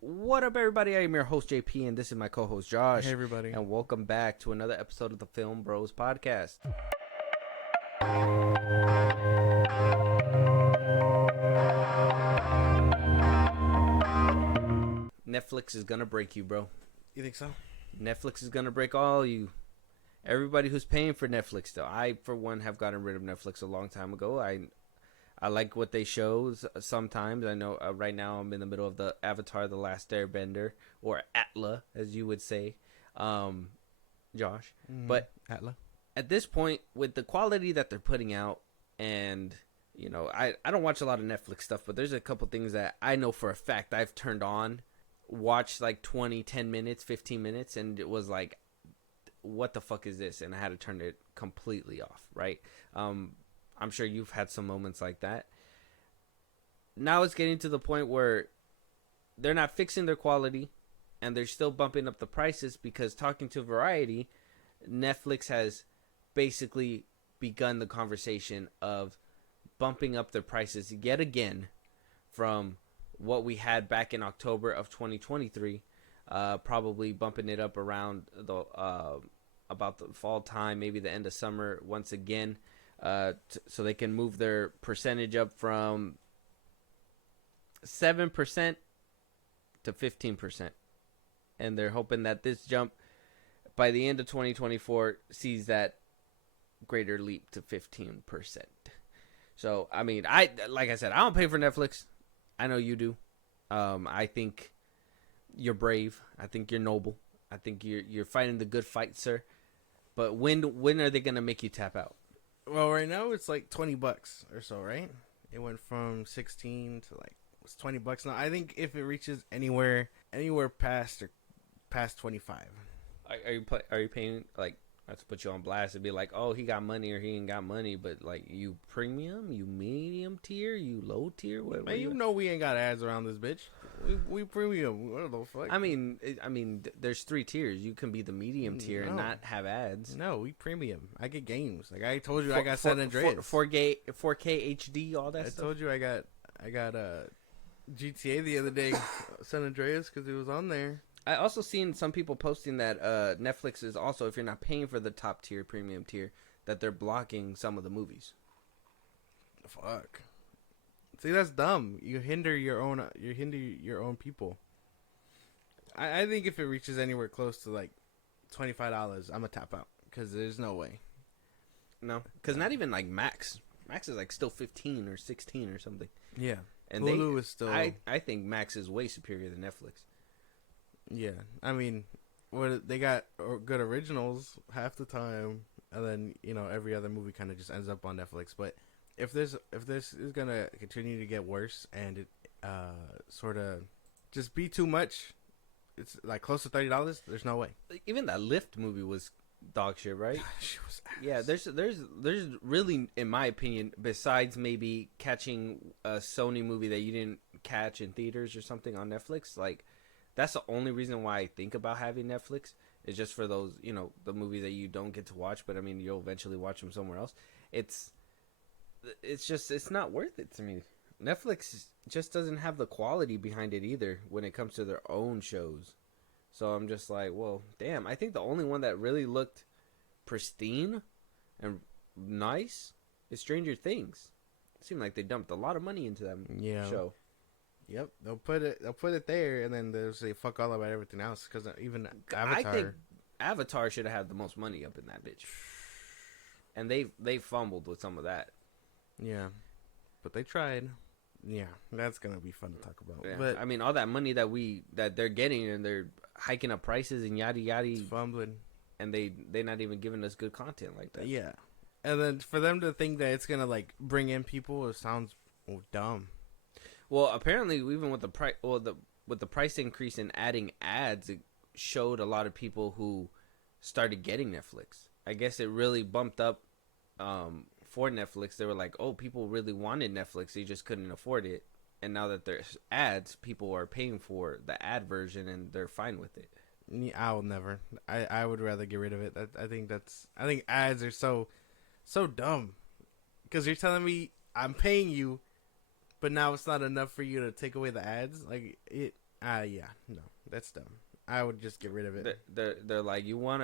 What up, everybody? I am your host, JP, and this is my co-host, Josh. Hey, everybody. And welcome back to another episode of the Film Bros Podcast. Netflix is gonna break you, bro. You think so? Netflix is gonna break all you. Everybody who's paying for Netflix, though. I, for one, have gotten rid of Netflix a long time ago. I like what they show sometimes. I know right now I'm in the middle of the Avatar: The Last Airbender, or Atla, as you would say, Josh. But Atla. at this point, with the quality that they're putting out, and, you know, I don't watch a lot of Netflix stuff, but there's a couple things that I know for a fact I've turned on, watched like 10 minutes, 15 minutes, and it was like, what the fuck is this? And I had to turn it completely off, right? I'm sure you've had some moments like that. Now it's getting to the point where they're not fixing their quality and they're still bumping up the prices, because talking to Variety, Netflix has basically begun the conversation of bumping up their prices yet again from what we had back in October of 2023, probably bumping it up around the about the fall time, maybe the end of summer once again. So they can move their percentage up from 7% to 15%. And they're hoping that this jump by the end of 2024 sees that greater leap to 15%. So, I mean, like I said, I don't pay for Netflix. I know you do. I think you're brave. I think you're noble. I think you're fighting the good fight, sir. But when are they going to make you tap out? Well, right now it's like $20 or so, right? It went from 16 to like it's $20 now. I think if it reaches anywhere past 25. Are you paying, like, not to put you on blast and be like, oh, he got money or he ain't got money, but like, you premium, you medium tier, you low tier? Man, you know we ain't got ads around this bitch. We premium. What the fuck? I mean, there's 3 tiers. You can be the medium tier and not have ads. No, we premium. I get games. Like I told you, I got San Andreas, 4K HD, all that stuff. I told you I got GTA the other day, San Andreas, because it was on there. I also seen some people posting that Netflix is also, if you're not paying for the top tier, premium tier, that they're blocking some of the movies. Fuck. See, that's dumb. You hinder your own people. I think if it reaches anywhere close to like $25, I'm gonna tap out, because there's no way. No, because not even like Max. Max is like still 15 or 16 or something. Yeah, and Hulu is still. I think Max is way superior than Netflix. Yeah, I mean, they got good originals half the time, and then every other movie kind of just ends up on Netflix. But if this is gonna continue to get worse and it sort of just be too much, it's like close to $30. There's no way. Even that Lift movie was dog shit, right? She was ass. Yeah, there's really, in my opinion, besides maybe catching a Sony movie that you didn't catch in theaters or something on Netflix, like, that's the only reason why I think about having Netflix, is just for those, the movies that you don't get to watch, but I mean, you'll eventually watch them somewhere else. It's not worth it to me. Netflix just doesn't have the quality behind it either when it comes to their own shows. So I'm just like, well, damn. I think the only one that really looked pristine and nice is Stranger Things. It seemed like they dumped a lot of money into that show. Yep, they'll put it there, and then they'll say fuck all about everything else, because even Avatar. I think Avatar should have had the most money up in that bitch, and they fumbled with some of that. Yeah, but they tried. Yeah, that's gonna be fun to talk about. Yeah. But I mean, all that money that they're getting, and they're hiking up prices and yada yada, fumbling, and they're not even giving us good content like that. Yeah, and then for them to think that it's gonna like bring in people, it sounds dumb. Well, apparently, even with the price increase and adding ads, it showed a lot of people who started getting Netflix. I guess it really bumped up for Netflix. They were like, oh, people really wanted Netflix, they just couldn't afford it. And now that there's ads, people are paying for the ad version, and they're fine with it. I'll never. I would rather get rid of it. I think ads are so dumb, because you're telling me I'm paying you, but now it's not enough for you to take away the ads. Like Yeah, no, that's dumb. I would just get rid of it. They're like, you want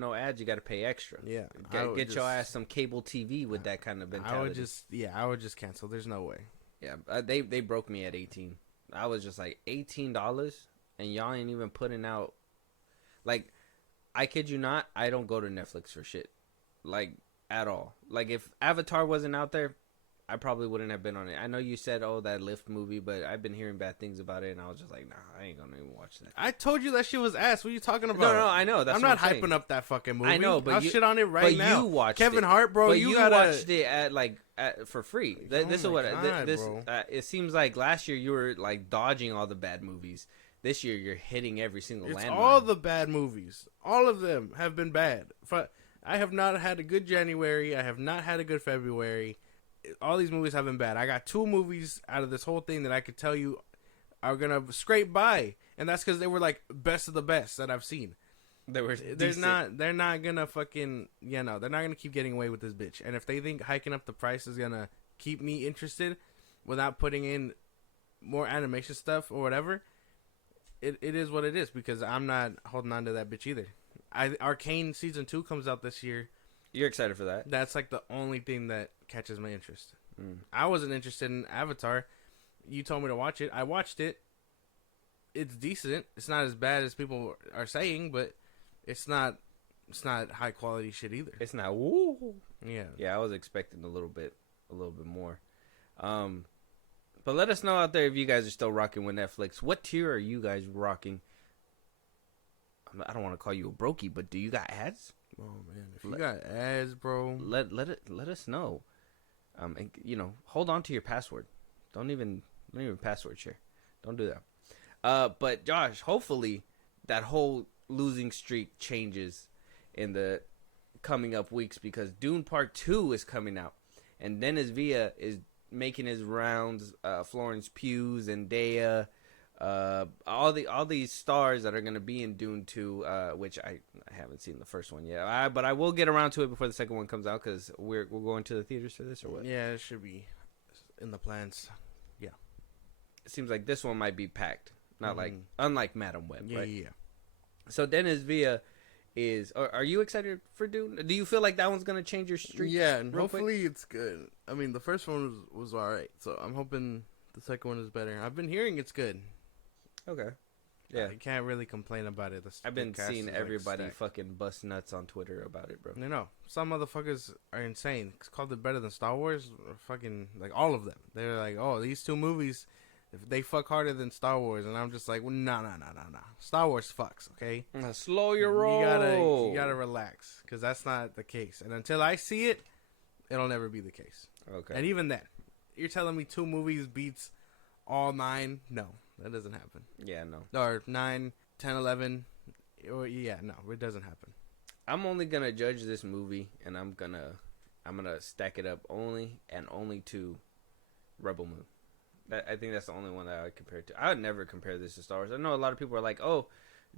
no ads, you got to pay extra. Yeah, Get your ass some cable TV with that kind of mentality. I would just cancel. There's no way. Yeah, they broke me at 18. I was just like, $18, and y'all ain't even putting out. Like, I kid you not, I don't go to Netflix for shit, like, at all. Like, if Avatar wasn't out there, I probably wouldn't have been on it. I know you said, oh, that Lift movie, but I've been hearing bad things about it, and I was just like, nah, I ain't gonna even watch that. I told you that shit was ass. What are you talking about? No, I know. I'm not hyping up that fucking movie. I know, but I'll shit on it right now. You watched Kevin it. Hart, bro. But you watched it for free. Oh This is what bro. It seems like last year you were like dodging all the bad movies. This year you're hitting every single landmine. All the bad movies. All of them have been bad. I have not had a good January. I have not had a good February. All these movies have been bad. I got 2 movies out of this whole thing that I could tell you are gonna scrape by, and that's because they were like best of the best that I've seen. They're not gonna fucking they're not gonna keep getting away with this bitch. And if they think hiking up the price is gonna keep me interested without putting in more animation stuff or whatever, it is what it is, because I'm not holding on to that bitch either. Arcane season 2 comes out this year. You're excited for that? That's like the only thing that catches my interest. I wasn't interested in Avatar. You told me to watch it. I watched it. It's decent. It's not as bad as people are saying, but it's not high quality shit either. It's not woo. Yeah. Yeah, I was expecting a little bit more. But let us know out there if you guys are still rocking with Netflix. What tier are you guys rocking? I don't want to call you a brokey, but do you got ads? Oh man, if you got ads, bro, let us know. And hold on to your password. Don't even password share. Don't do that. But Josh, hopefully that whole losing streak changes in the coming up weeks, because Dune Part 2 is coming out, and Dennis Villa is making his rounds. Florence Pugh, Zendaya, all these stars that are going to be in Dune 2, which I haven't seen the first one yet. But I will get around to it before the second one comes out, because we're going to the theaters for this, or what? Yeah, it should be in the plans. Yeah. It seems like this one might be packed. Not unlike Madam Web, yeah, right? Yeah. So Dennis Villa is... Are you excited for Dune? Do you feel like that one's going to change your streak? Yeah, and hopefully it's good. I mean, the first one was alright, so I'm hoping the second one is better. I've been hearing it's good. Okay. Yeah. I can't really complain about it. I've been seeing everybody fucking bust nuts on Twitter about it, bro. No. Some motherfuckers are insane. It's called it better than Star Wars. Fucking, like, all of them. They're like, oh, these 2 movies, they fuck harder than Star Wars. And I'm just like, well, no. Star Wars fucks, okay? Slow your roll. You gotta relax, because that's not the case. And until I see it, it'll never be the case. Okay. And even then, you're telling me 2 movies beats all 9? No. That doesn't happen. Yeah, no. Or 9, 10, 11. No, it doesn't happen. I'm only gonna judge this movie, and I'm gonna stack it up only to Rebel Moon. I think that's the only one that I would compare it to. I would never compare this to Star Wars. I know a lot of people are like, oh,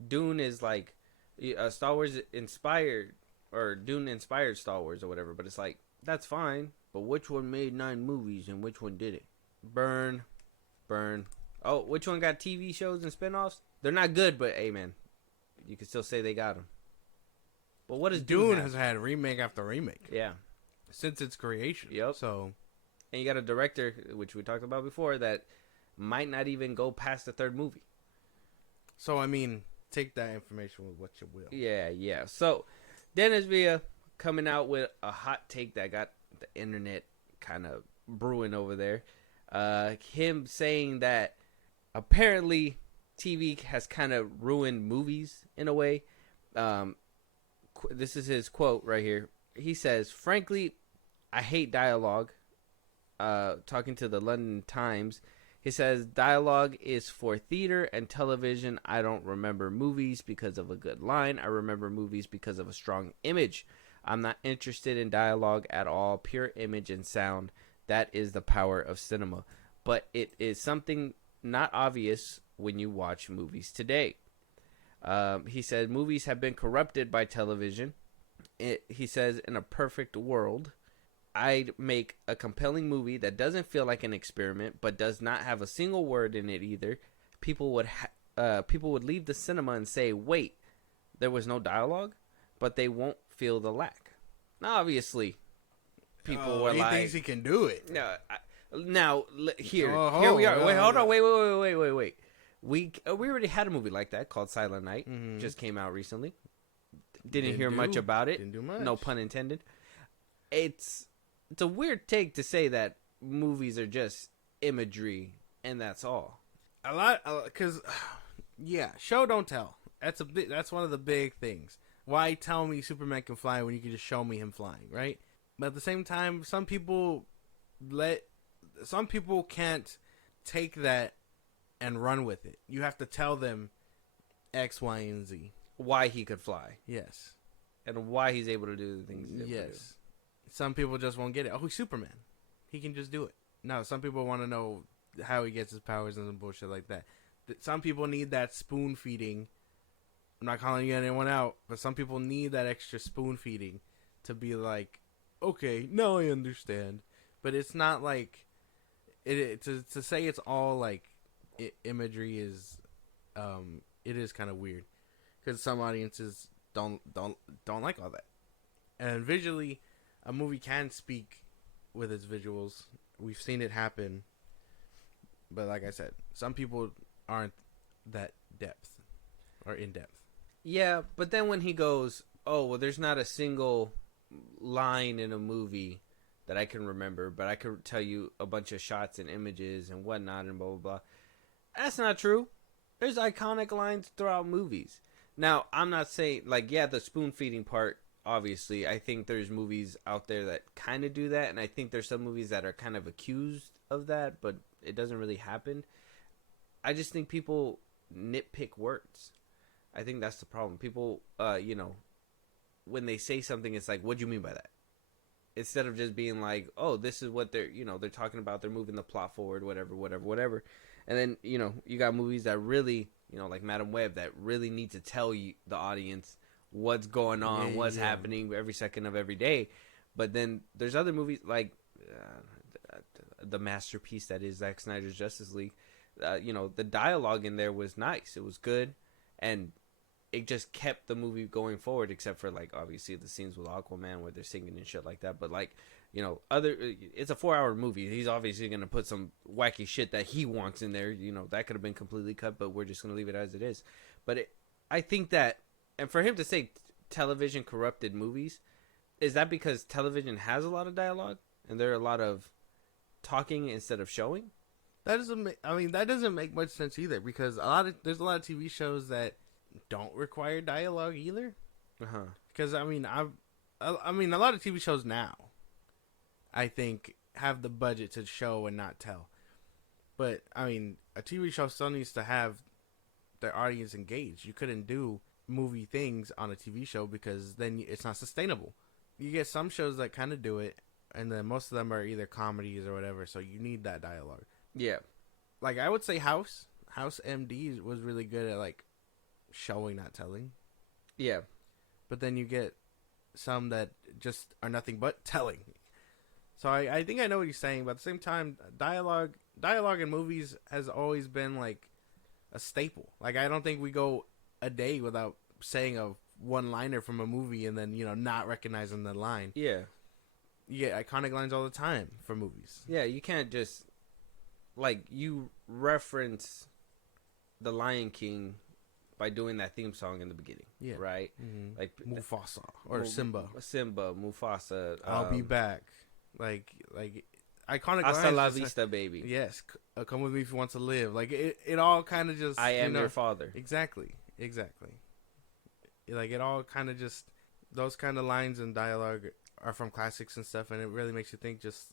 Dune is like Star Wars inspired, or Dune inspired Star Wars or whatever. But it's like, that's fine. But which one made 9 movies and which one did it? Burn. Oh, which one got TV shows and spinoffs? They're not good, but hey, man, you can still say they got them. But what is Dune has had remake after remake. Yeah. Since its creation. Yep. So, and you got a director, which we talked about before, that might not even go past the 3rd movie. So, I mean, take that information with what you will. Yeah. So, Dennis Villa coming out with a hot take that got the internet kind of brewing over there. Him saying that apparently TV has kind of ruined movies in a way. This is his quote right here. He says, frankly, I hate dialogue. Talking to the London Times, he says, dialogue is for theater and television. I don't remember movies because of a good line. I remember movies because of a strong image. I'm not interested in dialogue at all. Pure image and sound. That is the power of cinema. But it is something not obvious when you watch movies today. He said movies have been corrupted by television. He says, in a perfect world, I'd make a compelling movie that doesn't feel like an experiment, but does not have a single word in it either. people would leave the cinema and say, "Wait, there was no dialogue," but they won't feel the lack. Now, obviously, people were he like, thinks he can do it. Here Oh, we are. Wait, hold on. uh, Wait. We already had a movie like that called Silent Night. Just came out recently. Didn't hear much about it. Didn't do much. No pun intended. It's a weird take to say that movies are just imagery and that's all. A lot, because show don't tell. That's one of the big things. Why tell me Superman can fly when you can just show me him flying, right? But at the same time, some people can't take that and run with it. You have to tell them X, Y, and Z. Why he could fly. Yes. And why he's able to do the things he's able to do. Some people just won't get it. Oh, he's Superman. He can just do it. No, some people want to know how he gets his powers and some bullshit like that. Some people need that spoon feeding. I'm not calling anyone out, but some people need that extra spoon feeding to be like, okay, now I understand. But it's not like to say it's all like imagery is it is kind of weird because some audiences don't like all that. And visually, a movie can speak with its visuals. We've seen it happen. But like I said, some people aren't that depth or in depth. Yeah, but then when he goes, oh, well, there's not a single line in a movie that I can remember, but I could tell you a bunch of shots and images and whatnot and blah, blah, blah. That's not true. There's iconic lines throughout movies. Now, I'm not saying, like, yeah, the spoon feeding part, obviously. I think there's movies out there that kind of do that, and I think there's some movies that are kind of accused of that, but it doesn't really happen. I just think people nitpick words. I think that's the problem. People, when they say something, it's like, what do you mean by that? Instead of just being like, oh, this is what they're talking about. They're moving the plot forward, whatever. And then, you got movies that really, like Madam Web, that really need to tell you, the audience, what's going on, what's happening every second of every day. But then there's other movies like the masterpiece that is Zack Snyder's Justice League. The dialogue in there was nice. It was good. And it just kept the movie going forward, except for, like, obviously the scenes with Aquaman where they're singing and shit like that. But, like, it's a 4-hour movie. He's obviously going to put some wacky shit that he wants in there. That could have been completely cut, but we're just going to leave it as it is. But I think that, and for him to say television corrupted movies, is that because television has a lot of dialogue and there are a lot of talking instead of showing? That doesn't make much sense either, because there's a lot of TV shows that don't require dialogue either. Because a lot of TV shows now, I think, have the budget to show and not tell. But a TV show still needs to have their audience engaged. You couldn't do movie things on a TV show because then it's not sustainable. You get some shows that kind of do it, and then most of them are either comedies or whatever. So you need that dialogue. Yeah, like I would say House MD was really good at like showing, not telling. Yeah, but then you get some that just are nothing but telling. So I think I know what he's saying, but at the same time, dialogue in movies has always been like a staple. Like I don't think we go a day without saying a one-liner from a movie and then not recognizing the line. Yeah, you get iconic lines all the time for movies. Yeah, you can't just, like, you reference The Lion King by doing that theme song in the beginning. Yeah. Right? Mm-hmm. Like Mufasa or Simba, Mufasa. I'll be back. Like iconic Hasta lines. la vista, baby. Yes. Come with me if you want to live. Like it all kind of just. I am your father. Exactly. Like it all kind of just, those kind of lines and dialogue are from classics and stuff, and it really makes you think just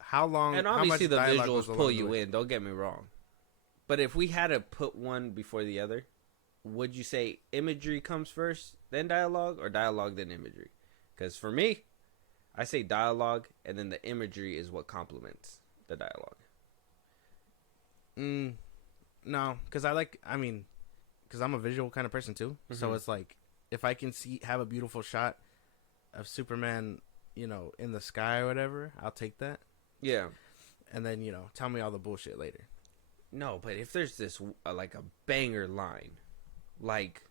how long. And obviously the visuals pull you in. Don't get me wrong, but if we had to put one before the other, would you say imagery comes first, then dialogue, or dialogue then imagery? Because for me, I say dialogue, and then the imagery is what complements the dialogue. No, because because I'm a visual kind of person too. Mm-hmm. So it's like, if I can have a beautiful shot of Superman, in the sky or whatever, I'll take that. Yeah. And then, tell me all the bullshit later. No, but if there's this like a banger line, like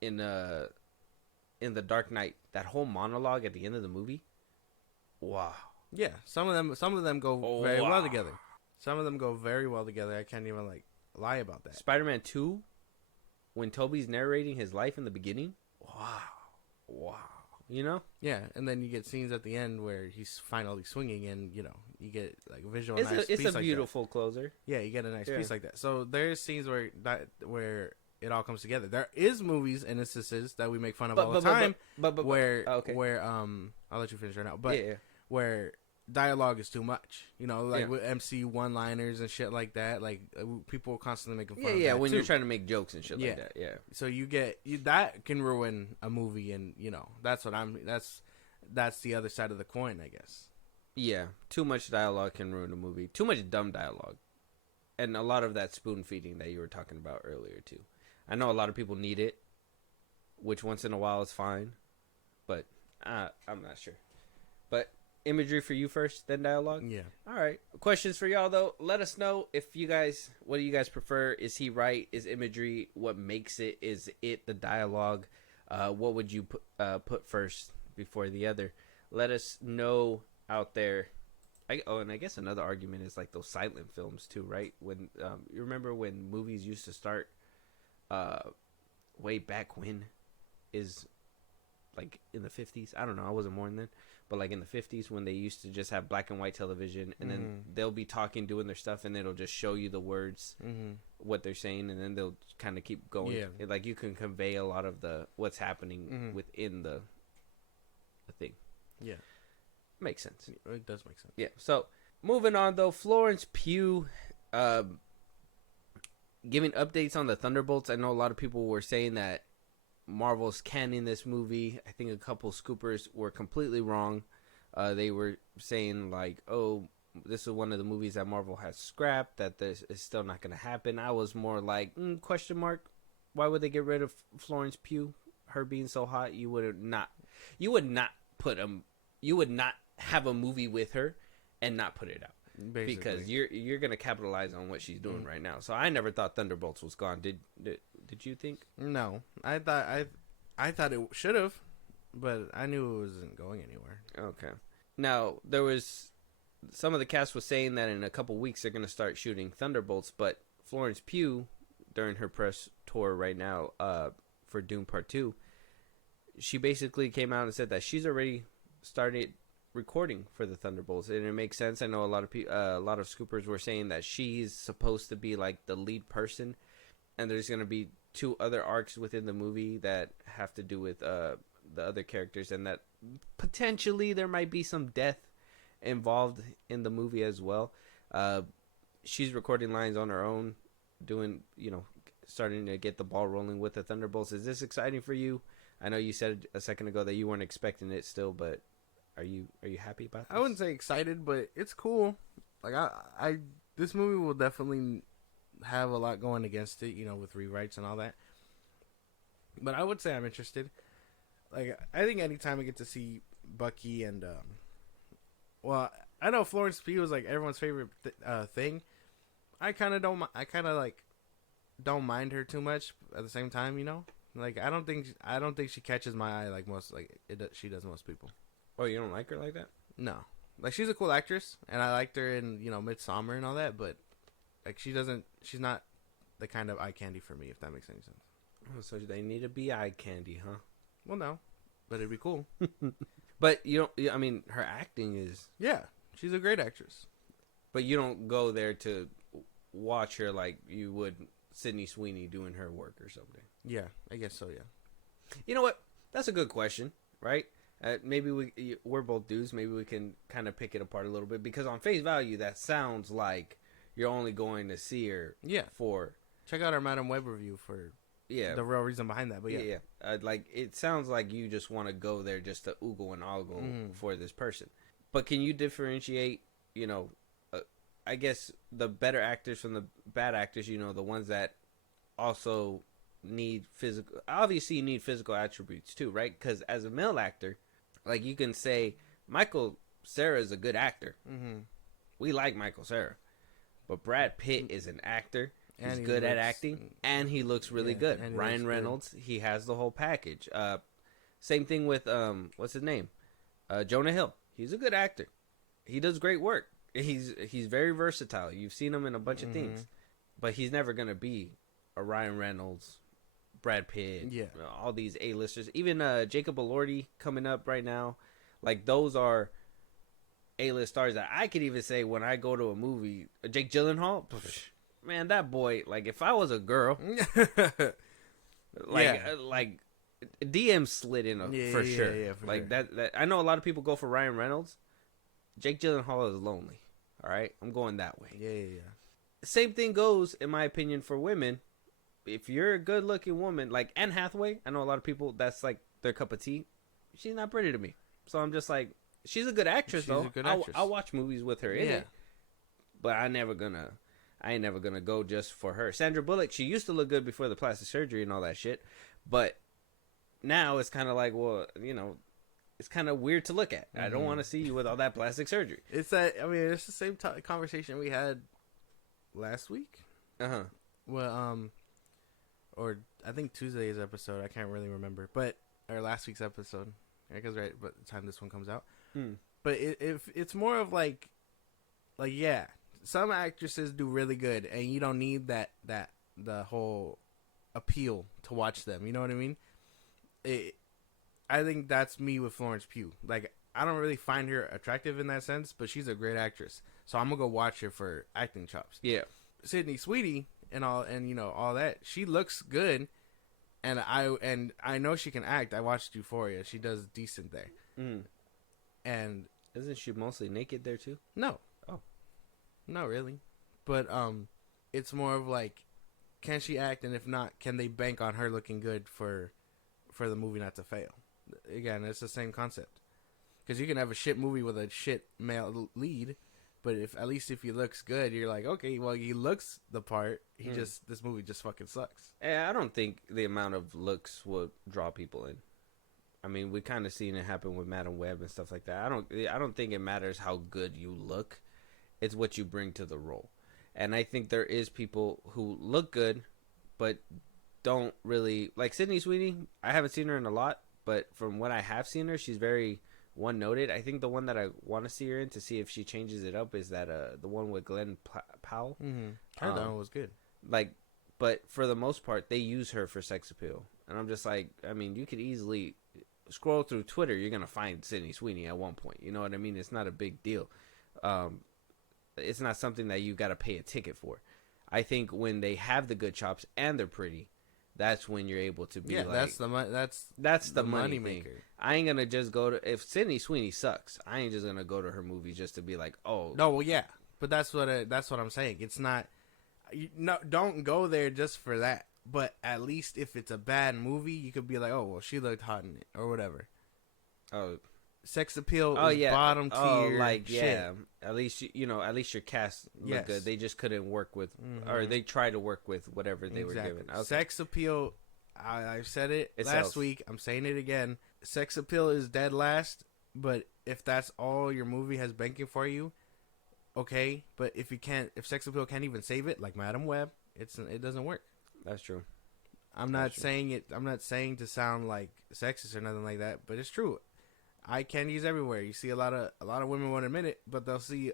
in the Dark Knight, that whole monologue at the end of the movie, wow. Yeah, some of them go very well together. Some of them go very well together. I can't even like lie about that. Spider-Man 2, when Toby's narrating his life in the beginning, wow. You know? Yeah, and then you get scenes at the end where he's finally swinging, and you get like visual. It's a beautiful closer. Yeah, you get a nice piece like that. So there's scenes where it all comes together. There is movies and instances that we make fun of all the time, where I'll let you finish right now. But where dialogue is too much, with MC one-liners and shit like that. Like people constantly making fun of that. Yeah, when you're trying to make jokes and shit like that. Yeah. So that can ruin a movie, and that's the other side of the coin, I guess. Yeah, too much dialogue can ruin a movie. Too much dumb dialogue, and a lot of that spoon feeding that you were talking about earlier too. I know a lot of people need it, which once in a while is fine, but I'm not sure. But imagery for you first, then dialogue? Yeah. All right. Questions for y'all, though. Let us know what do you guys prefer? Is he right? Is imagery what makes it? Is it the dialogue? What would you put first before the other? Let us know out there. And I guess another argument is like those silent films too, right? When you remember when movies used to start way back when, is like in the 50s. I don't know. I wasn't born then. But like in the 50s when they used to just have black and white television, and then they'll be talking, doing their stuff, and it'll just show you the words, what they're saying, and then they'll kind of keep going. Yeah. Like you can convey a lot of what's happening within the thing. Yeah. Makes sense. It does make sense. Yeah. So moving on though, Florence Pugh giving updates on the Thunderbolts. I know a lot of people were saying that Marvel's canning this movie. I think a couple scoopers were completely wrong. They were saying like, oh, this is one of the movies that Marvel has scrapped, that this is still not going to happen. I was more like, question mark. Why would they get rid of Florence Pugh? Her being so hot, you would not have a movie with her and not put it out. Basically. Because you're gonna capitalize on what she's doing right now. So I never thought Thunderbolts was gone. Did you think? No, I thought it should have, but I knew it wasn't going anywhere. Okay. Now there was some of the cast was saying that in a couple weeks they're gonna start shooting Thunderbolts, but Florence Pugh during her press tour right now for Dune Part 2, she basically came out and said that she's already started recording for the Thunderbolts, and it makes sense. I know a lot of scoopers were saying that she's supposed to be like the lead person, and there's going to be 2 other arcs within the movie that have to do with the other characters, and that potentially there might be some death involved in the movie as well. She's recording lines on her own, doing, starting to get the ball rolling with the Thunderbolts. Is this exciting for you? I know you said a second ago that you weren't expecting it still, but are you happy about this? I wouldn't say excited, but it's cool. Like I this movie will definitely have a lot going against it, with rewrites and all that. But I would say I'm interested. Like I think anytime I get to see Bucky and I know Florence Pugh is like everyone's favorite thing. I kind of don't mind her too much at the same time, Like I don't think she catches my eye like she does most people. Oh, you don't like her like that? No. Like, she's a cool actress, and I liked her in, Midsommar and all that, but, like, she's not the kind of eye candy for me, if that makes any sense. Oh, so they need to be eye candy, huh? Well, no. But it'd be cool. But her acting is... Yeah, she's a great actress. But you don't go there to watch her like you would Sydney Sweeney doing her work or something. Yeah, I guess so, yeah. You know what? That's a good question, right? Maybe we're both dudes. Maybe we can kind of pick it apart a little bit, because on face value, that sounds like you're only going to see her. Yeah. For check out our Madam Web review for the real reason behind that. But yeah. Like it sounds like you just want to go there just to oogle and ogle for this person. But can you differentiate? I guess the better actors from the bad actors. The ones that also need physical. Obviously, you need physical attributes too, right? Because as a male actor. Like, you can say, Michael Cera is a good actor. Mm-hmm. We like Michael Cera. But Brad Pitt is an actor. He's And good at acting, and he looks really good. Ryan Reynolds, he has the whole package. Same thing with what's his name? Jonah Hill. He's a good actor. He does great work. He's very versatile. You've seen him in a bunch of things, but he's never gonna be a Ryan Reynolds, Brad Pitt, all these A-listers. Even Jacob Elordi coming up right now, like those are A-list stars that I could even say when I go to a movie. Jake Gyllenhaal, man, that boy. Like if I was a girl, like DM slid in for sure. Yeah, for like sure. That. I know a lot of people go for Ryan Reynolds. Jake Gyllenhaal is lonely. All right, I'm going that way. Yeah. Same thing goes, in my opinion, for women. If you're a good-looking woman, like Anne Hathaway, I know a lot of people that's like their cup of tea. She's not pretty to me, so I'm just like, she's a good actress though. I'll watch movies with her in it, but I ain't never gonna go just for her. Sandra Bullock, she used to look good before the plastic surgery and all that shit, but now it's kind of like, well, you know, it's kind of weird to look at. I don't want to see you with all that plastic surgery. It's that. I mean, it's the same conversation we had last week. Well, or I think Tuesday's episode. I can't really remember, but or last week's episode. Because right, by the time this one comes out. But it's more of like yeah, some actresses do really good, and you don't need that the whole appeal to watch them. You know what I mean? I think that's me with Florence Pugh. Like, I don't really find her attractive in that sense, but she's a great actress. So I'm gonna go watch her for acting chops. Yeah. Sydney Sweeney and all that. She looks good, and I know she can act. I watched Euphoria. She does decent there. And isn't she mostly naked there too? No. Oh. Not really. But it's more of like, can she act, and if not, can they bank on her looking good for the movie not to fail? Again, it's the same concept. Because you can have a shit movie with a shit male lead, but if he looks good, you're like, okay, well, he looks the part. This movie just fucking sucks. I don't think the amount of looks will draw people in. I mean, we kind of seen it happen with Madam Web and stuff like that. I don't think it matters how good you look. It's what you bring to the role. And I think there is people who look good, but don't really like Sydney Sweeney. I haven't seen her in a lot, but from what I have seen her, she's very one-noted. I think the one that I want to see her in to see if she changes it up is that the one with Glenn Powell. That one was good. Like, but for the most part, they use her for sex appeal, and I'm just like, I mean, you could easily scroll through Twitter, you're gonna find Sydney Sweeney at one point. You know what I mean? It's not a big deal. It's not something that you got to pay a ticket for. I think when they have the good chops and they're pretty, that's when you're able to be like, that's the money maker. I ain't gonna just go to, if Sydney Sweeney sucks, I ain't just gonna go to her movie just to be like, oh no, well, yeah, but that's what I'm saying. It's not, don't go there just for that. But at least if it's a bad movie, you could be like, oh well, she looked hot in it or whatever. Oh, sex appeal is bottom tier. Oh, like shit. Yeah, at least at least your cast looked good. They just couldn't work with, or they tried to work with whatever they were given. Okay. Sex appeal. I said it last week. I'm saying it again. Sex appeal is dead last. But if that's all your movie has banking for you, okay. But if sex appeal can't even save it, like Madam Web, it doesn't work. That's true. I'm not saying to sound like sexist or nothing like that, but it's true. Eye candy's everywhere. You see a lot of women won't admit it, but they'll see,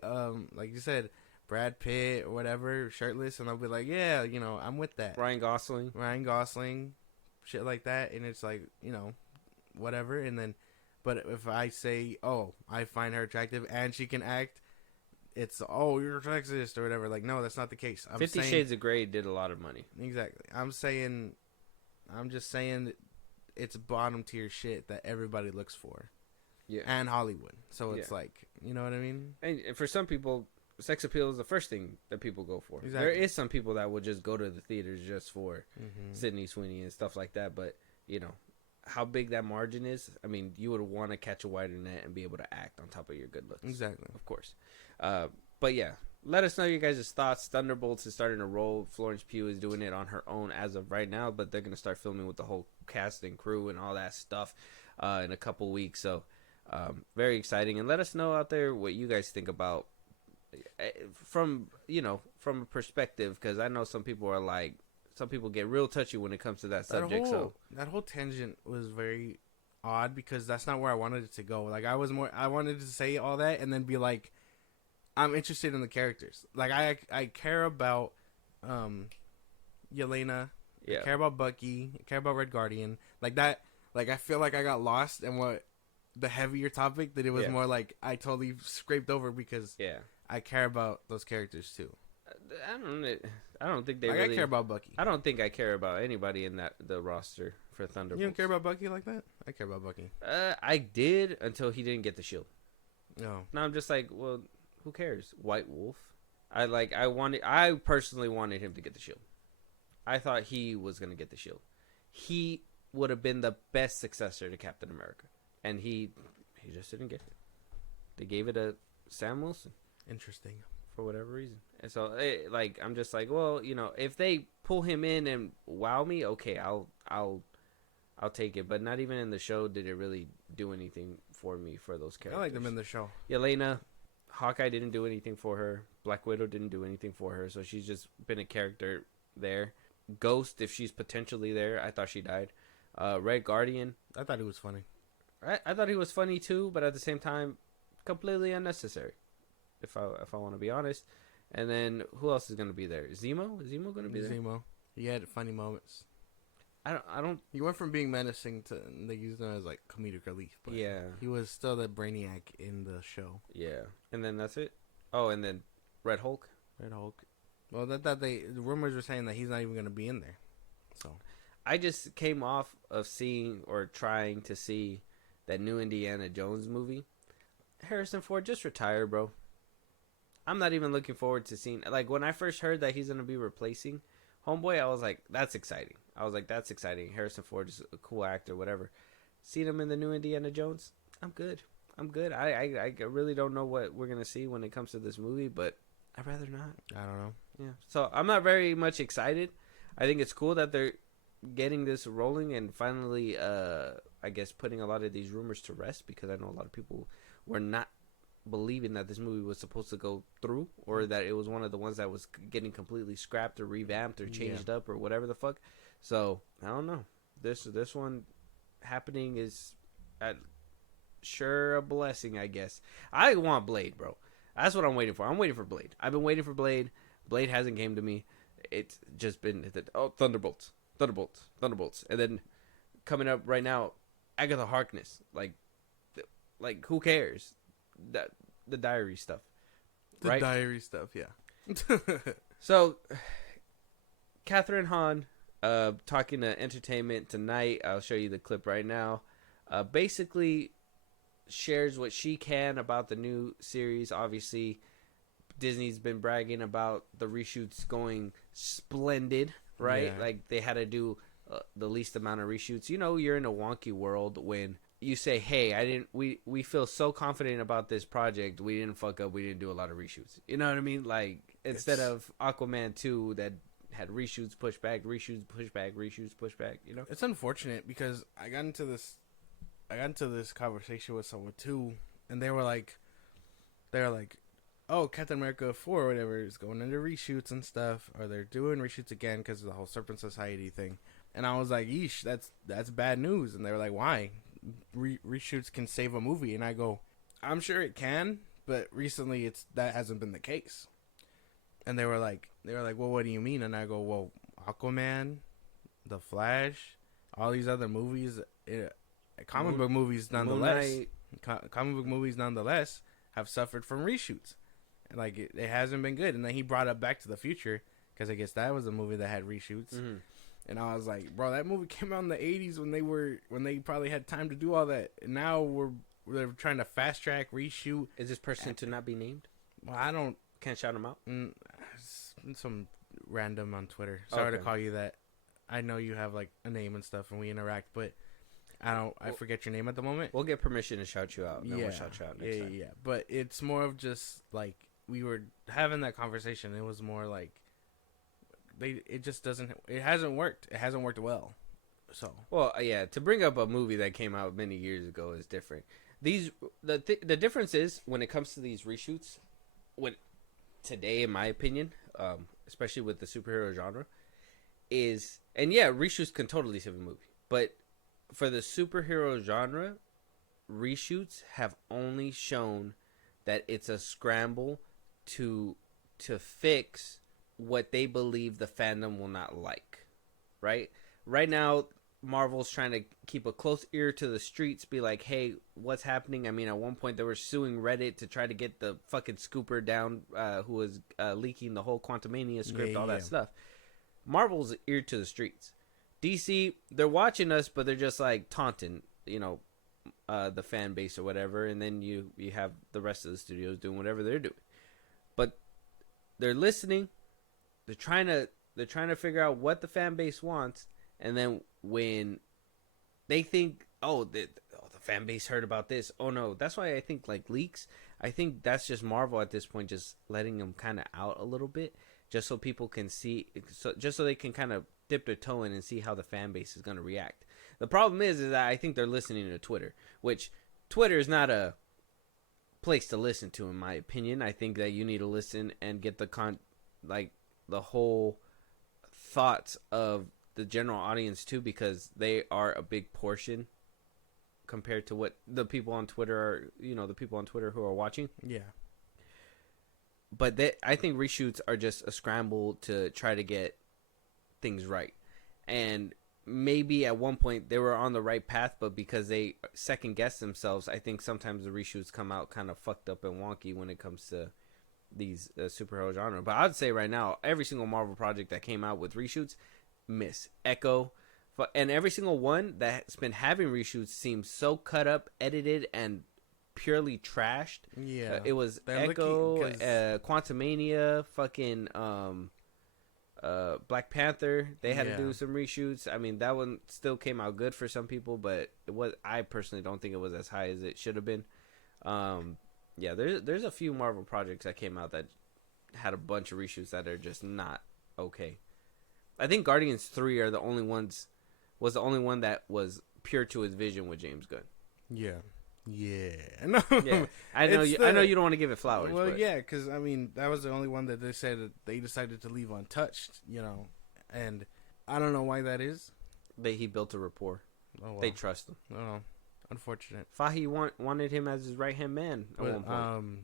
like you said, Brad Pitt or whatever, shirtless, and they'll be like, yeah, I'm with that. Ryan Gosling, shit like that, and it's like, whatever. And then, but if I say, oh, I find her attractive and she can act, it's, oh, you're sexist or whatever. Like, no, that's not the case. 50 Shades of Grey did a lot of money. Exactly. I'm just saying it's bottom tier shit that everybody looks for. Yeah. And Hollywood. So it's like, you know what I mean? And for some people, sex appeal is the first thing that people go for. Exactly. There is some people that will just go to the theaters just for Sydney Sweeney and stuff like that. But, how big that margin is, I mean, you would want to catch a wider net and be able to act on top of your good looks. Exactly. Of course. But yeah, let us know your guys' thoughts. Thunderbolts is starting to roll. Florence Pugh is doing it on her own as of right now, but they're going to start filming with the whole cast and crew and all that stuff in a couple weeks. So from from a perspective, because I know some people are like, some people get real touchy when it comes to that subject. That whole tangent was very odd because that's not where I wanted it to go. Like I wanted to say all that and then be like, I'm interested in the characters. Like I care about Yelena. Yeah. I care about Bucky. I care about Red Guardian. Like that. Like I feel like I got lost in what the heavier topic that it was more like I totally scraped over because I care about those characters too. I don't think they. Like, really, I care about Bucky. I don't think I care about anybody in the roster for Thunderbolts. You don't care about Bucky like that? I care about Bucky. I did until he didn't get the shield. No. Now I'm just like, well, who cares? White Wolf. I personally wanted him to get the shield. I thought he was gonna get the shield. He would have been the best successor to Captain America, and he just didn't get it. They gave it to Sam Wilson. Interesting. For whatever reason. And so, I'm just like, well, if they pull him in and wow me, okay, I'll take it. But not even in the show did it really do anything for me for those characters. I like them in the show. Yelena, Hawkeye didn't do anything for her. Black Widow didn't do anything for her. So she's just been a character there. Ghost, if she's potentially there, I thought she died. Red Guardian. I thought he was funny. I thought he was funny too, but at the same time, completely unnecessary. If I want to be honest. And then who else is going to be there? Zemo? Is Zemo going to be there? Zemo. He had funny moments. I don't. He went from being menacing to they used him as like comedic relief. But yeah. He was still the brainiac in the show. Yeah. And then that's it. Oh, and then Red Hulk. Red Hulk. Well, the rumors were saying that he's not even going to be in there. So I just came off of seeing or trying to see that new Indiana Jones movie. Harrison Ford, just retire, bro. I'm not even looking forward to seeing. Like, when I first heard that he's going to be replacing Homeboy, I was like, that's exciting. Harrison Ford is a cool actor, whatever. Seeing him in the new Indiana Jones, I'm good. I really don't know what we're going to see when it comes to this movie, but I'd rather not. I don't know. Yeah. So I'm not very much excited. I think it's cool that they're getting this rolling and finally, I guess, putting a lot of these rumors to rest, because I know a lot of people were not believing that this movie was supposed to go through, or that it was one of the ones that was getting completely scrapped or revamped or changed up or whatever the fuck. So I don't know. This one happening is sure a blessing, I guess. I want Blade, bro. That's what I'm waiting for. I'm waiting for Blade. I've been waiting for Blade. Blade hasn't came to me. It's just been Thunderbolts, and then coming up right now, Agatha Harkness. Like who cares? The diary stuff. The diary stuff, yeah. So, Catherine Hahn, talking to Entertainment Tonight. I'll show you the clip right now. Basically, shares what she can about the new series. Obviously, Disney's been bragging about the reshoots going splendid, right? Yeah. Like, they had to do the least amount of reshoots. You're in a wonky world when you say, hey, we feel so confident about this project, we didn't fuck up, we didn't do a lot of reshoots. You know what I mean? Like, instead of Aquaman 2 that had reshoots, push back, reshoots, push back, It's unfortunate because I got into this conversation with someone too, and they were like, oh, Captain America 4 or whatever is going into reshoots and stuff, or they're doing reshoots again because of the whole Serpent Society thing. And I was like, yeesh, that's bad news. And they were like, why? Reshoots can save a movie. And I go, I'm sure it can, but recently that hasn't been the case. And they were like, well, what do you mean? And I go, well, Aquaman, The Flash, all these other movies, comic book movies nonetheless have suffered from reshoots. Like, it hasn't been good. And then he brought up Back to the Future, because I guess that was a movie that had reshoots. Mm-hmm. And I was like, bro, that movie came out in the 80s when they probably had time to do all that. And now they're trying to fast track, reshoot. Is this person to not be named? Well, can't shout him out. Some random on Twitter. Sorry to call you that. I know you have like a name and stuff, and we interact, but I forget your name at the moment. We'll get permission to shout you out. Then we'll shout you out next time. Yeah. But it's more of just like we were having that conversation. It was more like it hasn't worked. It hasn't worked well. So to bring up a movie that came out many years ago is different. The difference is when it comes to these reshoots, today, in my opinion, especially with the superhero genre, is, and yeah, reshoots can totally save a movie, but for the superhero genre, reshoots have only shown that it's a scramble to fix what they believe the fandom will not like. Right now, Marvel's trying to keep a close ear to the streets, be like, hey, what's happening? I mean, at one point they were suing Reddit to try to get the fucking scooper down, who was leaking the whole Quantumania script, all that stuff. Marvel's ear to the streets. DC, they're watching us, but they're just like taunting, the fan base or whatever, and then you have the rest of the studios doing whatever they're doing. But they're listening. They're trying to figure out what the fan base wants, and then when they think, the fan base heard about this. Oh no, that's why I think like leaks. I think that's just Marvel at this point, just letting them kind of out a little bit, just so people can see, just so they can kind of dip their toe in and see how the fan base is going to react. The problem is that I think they're listening to Twitter, which Twitter is not a place to listen to, in my opinion. I think that you need to listen and get the whole thoughts of the general audience too, because they are a big portion compared to what the people on Twitter are, the people on Twitter who are watching. Yeah. But I think reshoots are just a scramble to try to get things right. And maybe at one point they were on the right path, but because they second guess themselves, I think sometimes the reshoots come out kind of fucked up and wonky when it comes to these superhero genre. But I'd say right now, every single Marvel project that came out with reshoots, miss. Echo, and every single one that's been having reshoots seems so cut up, edited, and purely trashed. Yeah, it was Echo, Quantumania, fucking Black Panther. They had to do some reshoots. I mean, that one still came out good for some people, but I personally don't think it was as high as it should have been. Yeah, there's a few Marvel projects that came out that had a bunch of reshoots that are just not okay. I think Guardians 3 was the only one that was pure to his vision with James Gunn. Yeah. No. Yeah. I know you don't want to give it flowers. Well, but. yeah, because I mean that was the only one that they said that they decided to leave untouched, and I don't know why that is. He built a rapport. Oh, well. They trust him. Oh, unfortunate. Fahi wanted him as his right hand man at one point.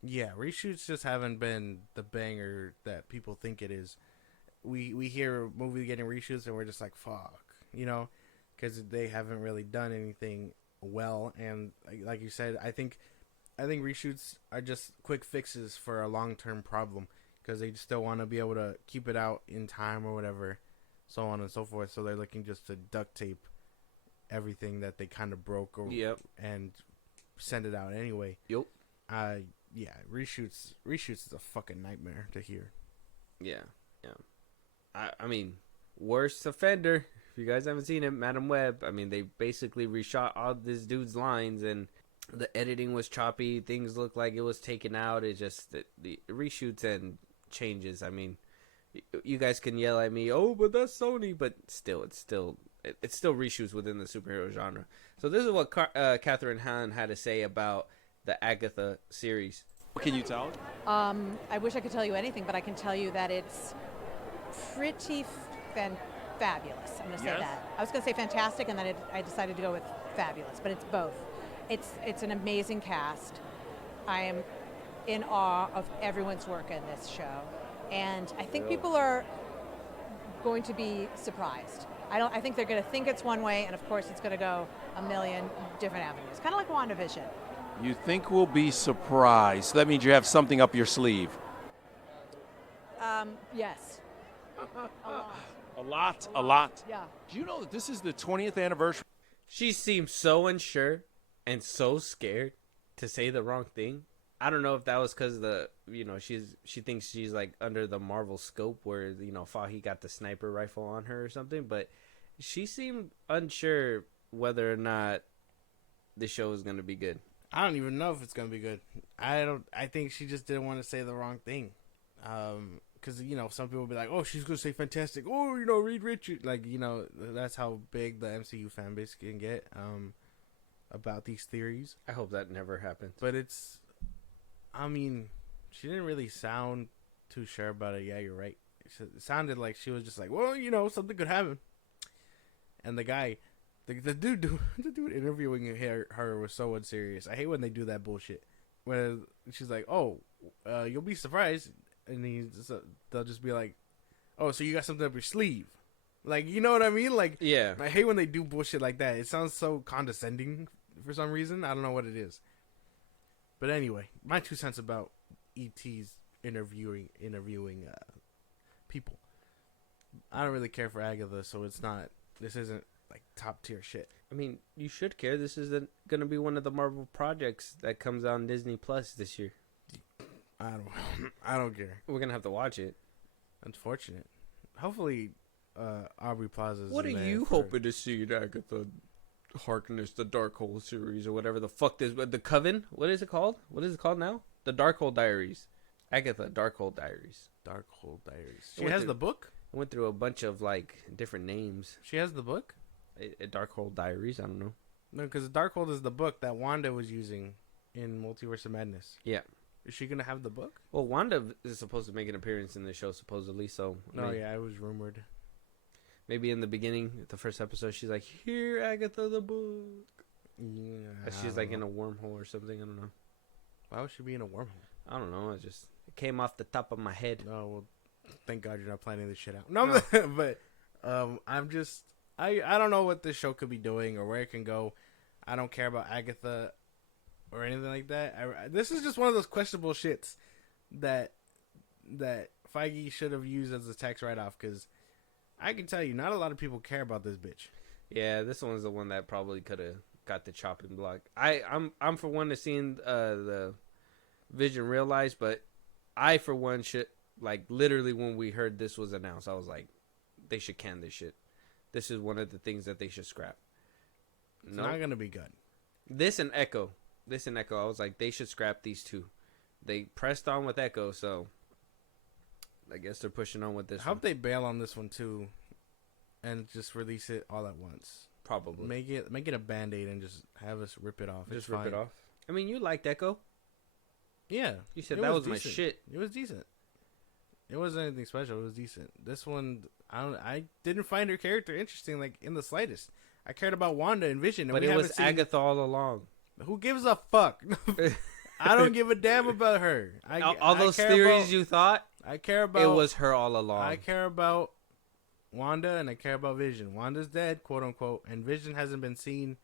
Yeah, reshoots just haven't been the banger that people think it is. We hear a movie getting reshoots and we're just like, fuck, because they haven't really done anything well. And like you said, I think reshoots are just quick fixes for a long-term problem, because they still want to be able to keep it out in time or whatever, so on and so forth. So they're looking just to duct tape everything that they kind of broke and send it out anyway. Yep. Yeah, reshoots is a fucking nightmare to hear. Yeah. I mean, worst offender, if you guys haven't seen it, Madam Web. I mean, they basically reshot all this dude's lines, and the editing was choppy. Things looked like it was taken out. It's just the reshoots and changes. I mean, you guys can yell at me, oh, but that's Sony. But still, it's still reshoots within the superhero genre. So this is what Catherine Hahn had to say about the Agatha series. What can you tell? I wish I could tell you anything, but I can tell you that it's pretty fabulous. I'm going to say that. I was going to say fantastic, and then I decided to go with fabulous, but it's both. It's an amazing cast. I am in awe of everyone's work in this show, and I think people are going to be surprised. I think they're going to think it's one way, and of course it's going to go a million different avenues, kind of like WandaVision. You think we'll be surprised? That means you have something up your sleeve. Yes. A lot. Yeah. Do you know that this is the 20th anniversary? She seems so unsure and so scared to say the wrong thing. I don't know if that was because she thinks she's like under the Marvel scope where Fahi got the sniper rifle on her or something, but she seemed unsure whether or not the show is going to be good. I don't even know if it's gonna be good. I think she just didn't want to say the wrong thing. Because some people will be like, oh, she's gonna say fantastic. Oh, Reed Richards. Like, that's how big the MCU fan base can get about these theories. I hope that never happens. But she didn't really sound too sure about it. Yeah, you're right. It sounded like she was just like, well, you know, something could happen. And the guy, the dude interviewing her was so unserious. I hate when they do that bullshit. When she's like, oh, you'll be surprised. And they'll just be like, oh, so you got something up your sleeve. Like, you know what I mean? Like, Yeah. I hate when they do bullshit like that. It sounds so condescending for some reason. I don't know what it is. But anyway, my 2 cents about E.T.'s interviewing people. I don't really care for Agatha, so this isn't like top tier shit. I mean, you should care. This is going to be one of the Marvel projects that comes on Disney Plus this year. I don't care. We're going to have to watch it. Unfortunate. Hopefully, Aubrey Plaza's. What are you hoping to see in Agatha Harkness, the Darkhold series, or whatever the fuck this? The Coven? What is it called? What is it called now? The Darkhold Diaries. Agatha Darkhold Diaries. Darkhold Diaries. She has the book? I went through a bunch of like different names. She has the book? Darkhold Diaries. I don't know. No, because Darkhold is the book that Wanda was using in Multiverse of Madness. Yeah. Is she gonna have the book? Well, Wanda is supposed to make an appearance in the show, supposedly. So. Yeah, it was rumored. Maybe in the beginning, the first episode, she's like, "Here, Agatha, the book." Yeah. She's like in a wormhole or something. I don't know. Why would she be in a wormhole? I don't know. It came off the top of my head. Oh well, thank God you're not planning this shit out. No. But I'm just I don't know what this show could be doing or where it can go. I don't care about Agatha or anything like that. This is just one of those questionable shits that Feige should have used as a tax write-off, because I can tell you, not a lot of people care about this bitch. Yeah, this one's the one that probably could have got the chopping block. I'm for one to seeing the Vision realized, but I for one should, like, literally when we heard this was announced, I was like, they should can this shit. This is one of the things that they should scrap. It's not gonna be good. This and Echo, I was like, they should scrap these two. They pressed on with Echo, so I guess they're pushing on with this. I hope they bail on this one too, and just release it all at once. Probably make it a Band-Aid and just have us rip it off. Just rip it off. I mean, you liked Echo. Yeah, you said that was my shit. It was decent. It wasn't anything special. It was decent. This one, I didn't find her character interesting, like, in the slightest. I cared about Wanda and Vision, and but it was Agatha all along. Who gives a fuck? I don't give a damn about her. All those theories you thought. I care about. It was her all along. I care about Wanda and I care about Vision. Wanda's dead, quote unquote, and Vision hasn't been seen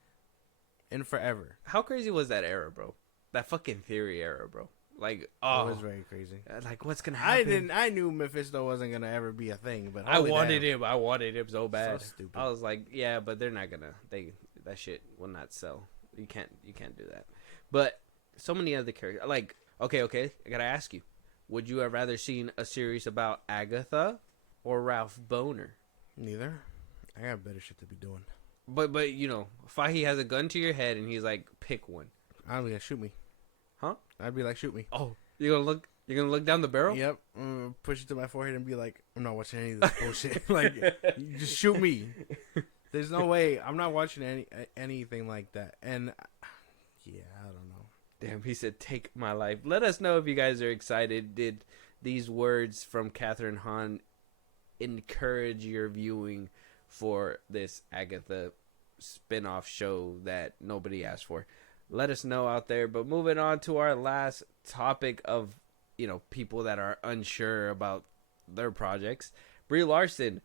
in forever. How crazy was that era, bro? That fucking theory era, bro. Like, oh, it was very crazy. Like, what's gonna happen? I knew Mephisto wasn't gonna ever be a thing, but I wanted him so bad. So stupid. I was like, yeah, but they're not gonna. That shit will not sell. You can't do that. But so many other characters. Like, okay, I gotta ask you, would you have rather seen a series about Agatha or Ralph Boner? Neither. I got better shit to be doing. But you know, Fahey has a gun to your head and he's like, pick one. I'd be like, shoot me. Huh? I'd be like, shoot me. Oh, you're gonna look down the barrel? Yep. Push it to my forehead and be like, I'm not watching any of this bullshit. Like, you just shoot me. There's no way. I'm not watching anything like that. And yeah, I don't know. Damn, he said, take my life. Let us know if you guys are excited. Did these words from Catherine Hahn encourage your viewing for this Agatha spin-off show that nobody asked for? Let us know out there. But moving on to our last topic of, you know, people that are unsure about their projects. Brie Larson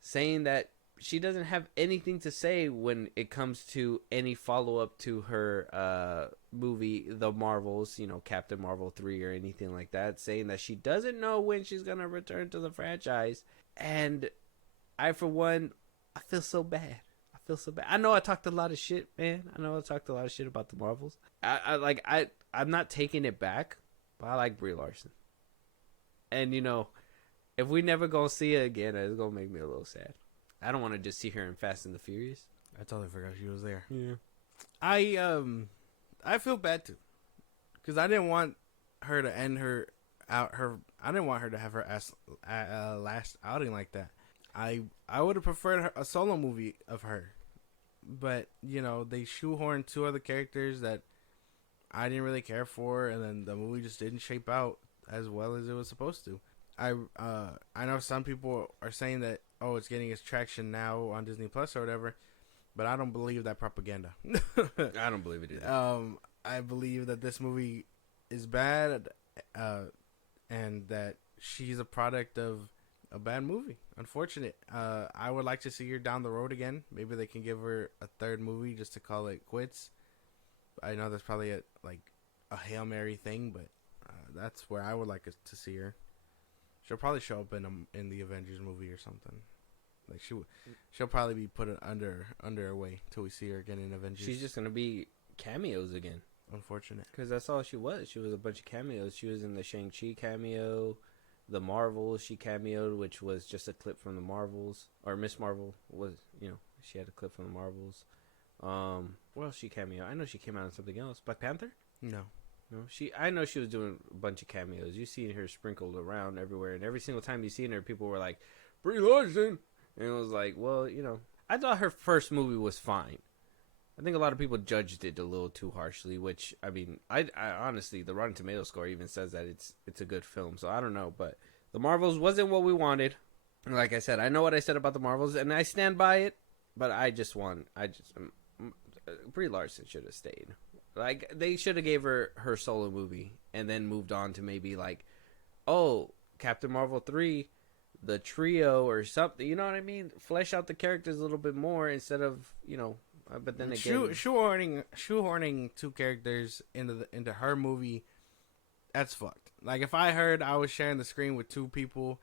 saying that she doesn't have anything to say when it comes to any follow-up to her movie, The Marvels, you know, Captain Marvel 3 or anything like that, saying that she doesn't know when she's going to return to the franchise. And I, for one, I feel so bad. I know I talked a lot of shit, man. I know I talked a lot of shit about the Marvels. I'm not taking it back, but I like Brie Larson. And, you know, if we never gonna see her again, it's gonna make me a little sad. I don't want to just see her in Fast and the Furious. I totally forgot she was there. Yeah. I feel bad too, because I didn't want her to end I didn't want her to have her last outing like that. I would have preferred a solo movie of her, but you know, they shoehorned two other characters that I didn't really care for, and then the movie just didn't shape out as well as it was supposed to. I know some people are saying that, oh, it's getting its traction now on Disney Plus or whatever, but I don't believe that propaganda. I don't believe it either. I believe that this movie is bad, and that she's a product of a bad movie. Unfortunate. I would like to see her down the road again. Maybe they can give her a third movie just to call it quits. I know that's probably a Hail Mary thing, but that's where I would like to see her. She'll probably show up in the Avengers movie or something. Like she'll probably be put under her way till we see her again in Avengers. She's just gonna be cameos again. Unfortunate, because that's all she was. She was a bunch of cameos. She was in the Shang-Chi cameo, the Marvels she cameoed, which was just a clip from the Marvels, or Miss Marvel was, she had a clip from the Marvels. What else she cameoed? I know she came out in something else. Black Panther? No. I know she was doing a bunch of cameos. You see her sprinkled around everywhere, and every single time you seen her, people were like, Brie Larson, and it was like, well, I thought her first movie was fine. I think a lot of people judged it a little too harshly, which, I mean, I honestly, the Rotten Tomatoes score even says that it's a good film, so I don't know, but the Marvels wasn't what we wanted. Like I said, I know what I said about the Marvels, and I stand by it, but Brie Larson should have stayed. Like, they should have gave her solo movie and then moved on to maybe like, oh, Captain Marvel 3, the trio or something. You know what I mean? Flesh out the characters a little bit more instead of, but then again, shoehorning two characters into her movie, that's fucked. Like, if I heard I was sharing the screen with two people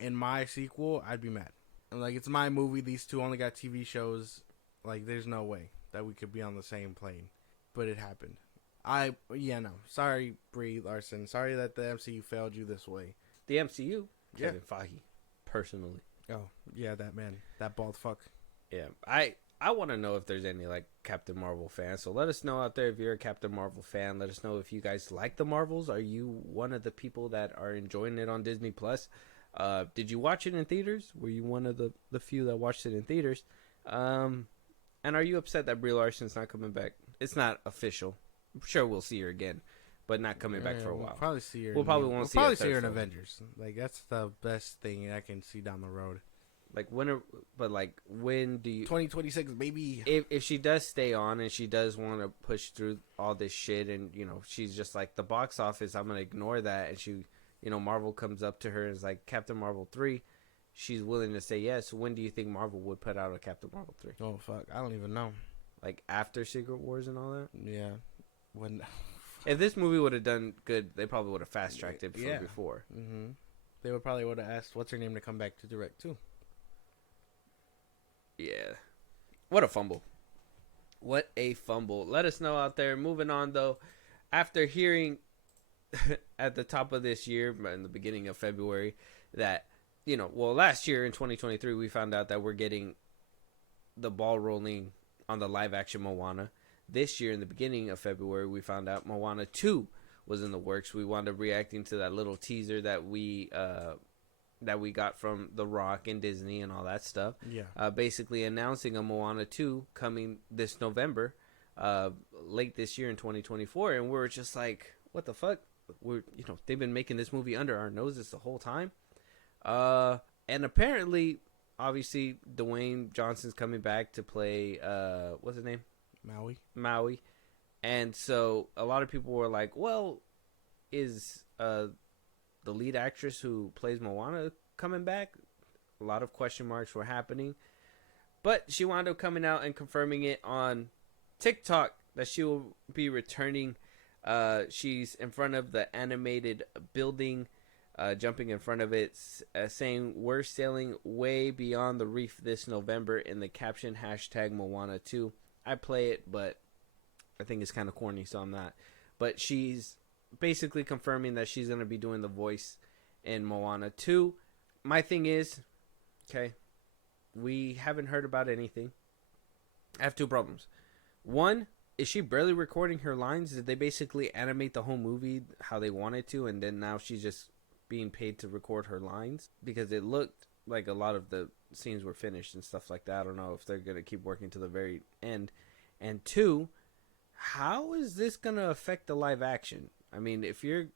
in my sequel, I'd be mad. And like, it's my movie. These two only got TV shows. Like, there's no way that we could be on the same plane. But it happened. Sorry, Brie Larson. Sorry that the MCU failed you this way. The MCU? Kevin Feige, personally. Oh, yeah, that man. That bald fuck. Yeah, I want to know if there's any, like, Captain Marvel fans. So let us know out there if you're a Captain Marvel fan. Let us know if you guys like the Marvels. Are you one of the people that are enjoying it on Disney+? Did you watch it in theaters? Were you one of the few that watched it in theaters? And are you upset that Brie Larson's not coming back? It's not official. I'm sure we'll see her again, but not coming back for a while. We'll probably see her. We'll probably see her in Avengers. Like, that's the best thing I can see down the road. Like, when do you? 2026, baby. If she does stay on and she does want to push through all this shit, and she's just like, the box office, I'm gonna ignore that, and she, Marvel comes up to her and is like, Captain Marvel 3. She's willing to say yes. When do you think Marvel would put out a Captain Marvel 3? Oh, fuck. I don't even know. Like, after Secret Wars and all that? Yeah. When if this movie would have done good, they probably would have fast-tracked it before. Mm-hmm. They would have asked, what's her name, to come back to direct, too. Yeah. What a fumble. What a fumble. Let us know out there. Moving on, though. After hearing at the top of this year, in the beginning of February, that last year in 2023, we found out that we're getting the ball rolling on the live action Moana. This year, in the beginning of February, we found out Moana 2 was in the works. We wound up reacting to that little teaser that we got from The Rock and Disney and all that stuff. Yeah. Basically announcing a Moana 2 coming this November, late this year in 2024. And we're just like, what the fuck? They've been making this movie under our noses the whole time. And apparently, obviously, Dwayne Johnson's coming back to play, what's his name? Maui. And so a lot of people were like, well, is the lead actress who plays Moana coming back? A lot of question marks were happening. But she wound up coming out and confirming it on TikTok that she will be returning. She's in front of the animated building, jumping in front of it, saying, we're sailing way beyond the reef this November, in the caption #Moana2. I play it, but I think it's kind of corny, so I'm not. But she's basically confirming that she's going to be doing the voice in Moana 2. My thing is, okay, we haven't heard about anything. I have two problems. One, is she barely recording her lines? Did they basically animate the whole movie how they wanted to, and then now she's just being paid to record her lines? Because it looked like a lot of the scenes were finished and stuff like that. I don't know if they're going to keep working to the very end. And two, how is this going to affect the live action? I mean, if you're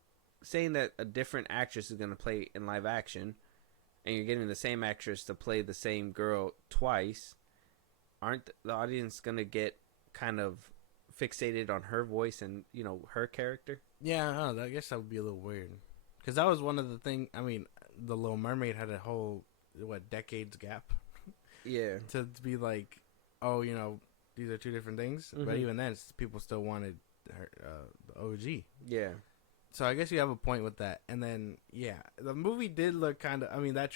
saying that a different actress is going to play in live action, and you're getting the same actress to play the same girl twice, aren't the audience going to get kind of fixated on her voice and, you know, her character? Yeah, I guess that would be a little weird. Because that was one of the things, I mean, The Little Mermaid had a whole, decades gap. Yeah. To be like, oh, you know, these are two different things. But even then, people still wanted her, the OG. Yeah. So I guess you have a point with that. And then, yeah, the movie did look kind of, I mean, that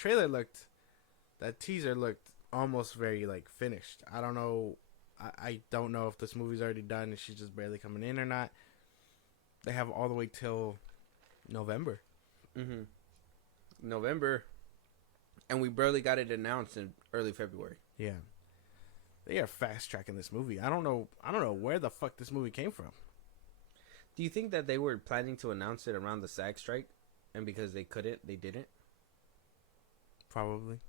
teaser looked almost very, like, finished. I don't know. I don't know if this movie's already done and she's just barely coming in or not. They have all the way till November. November. And we barely got it announced in early February. Yeah. They are fast tracking this movie. I don't know where the fuck this movie came from. Do you think that they were planning to announce it around the SAG strike, and because they couldn't, they didn't? Probably.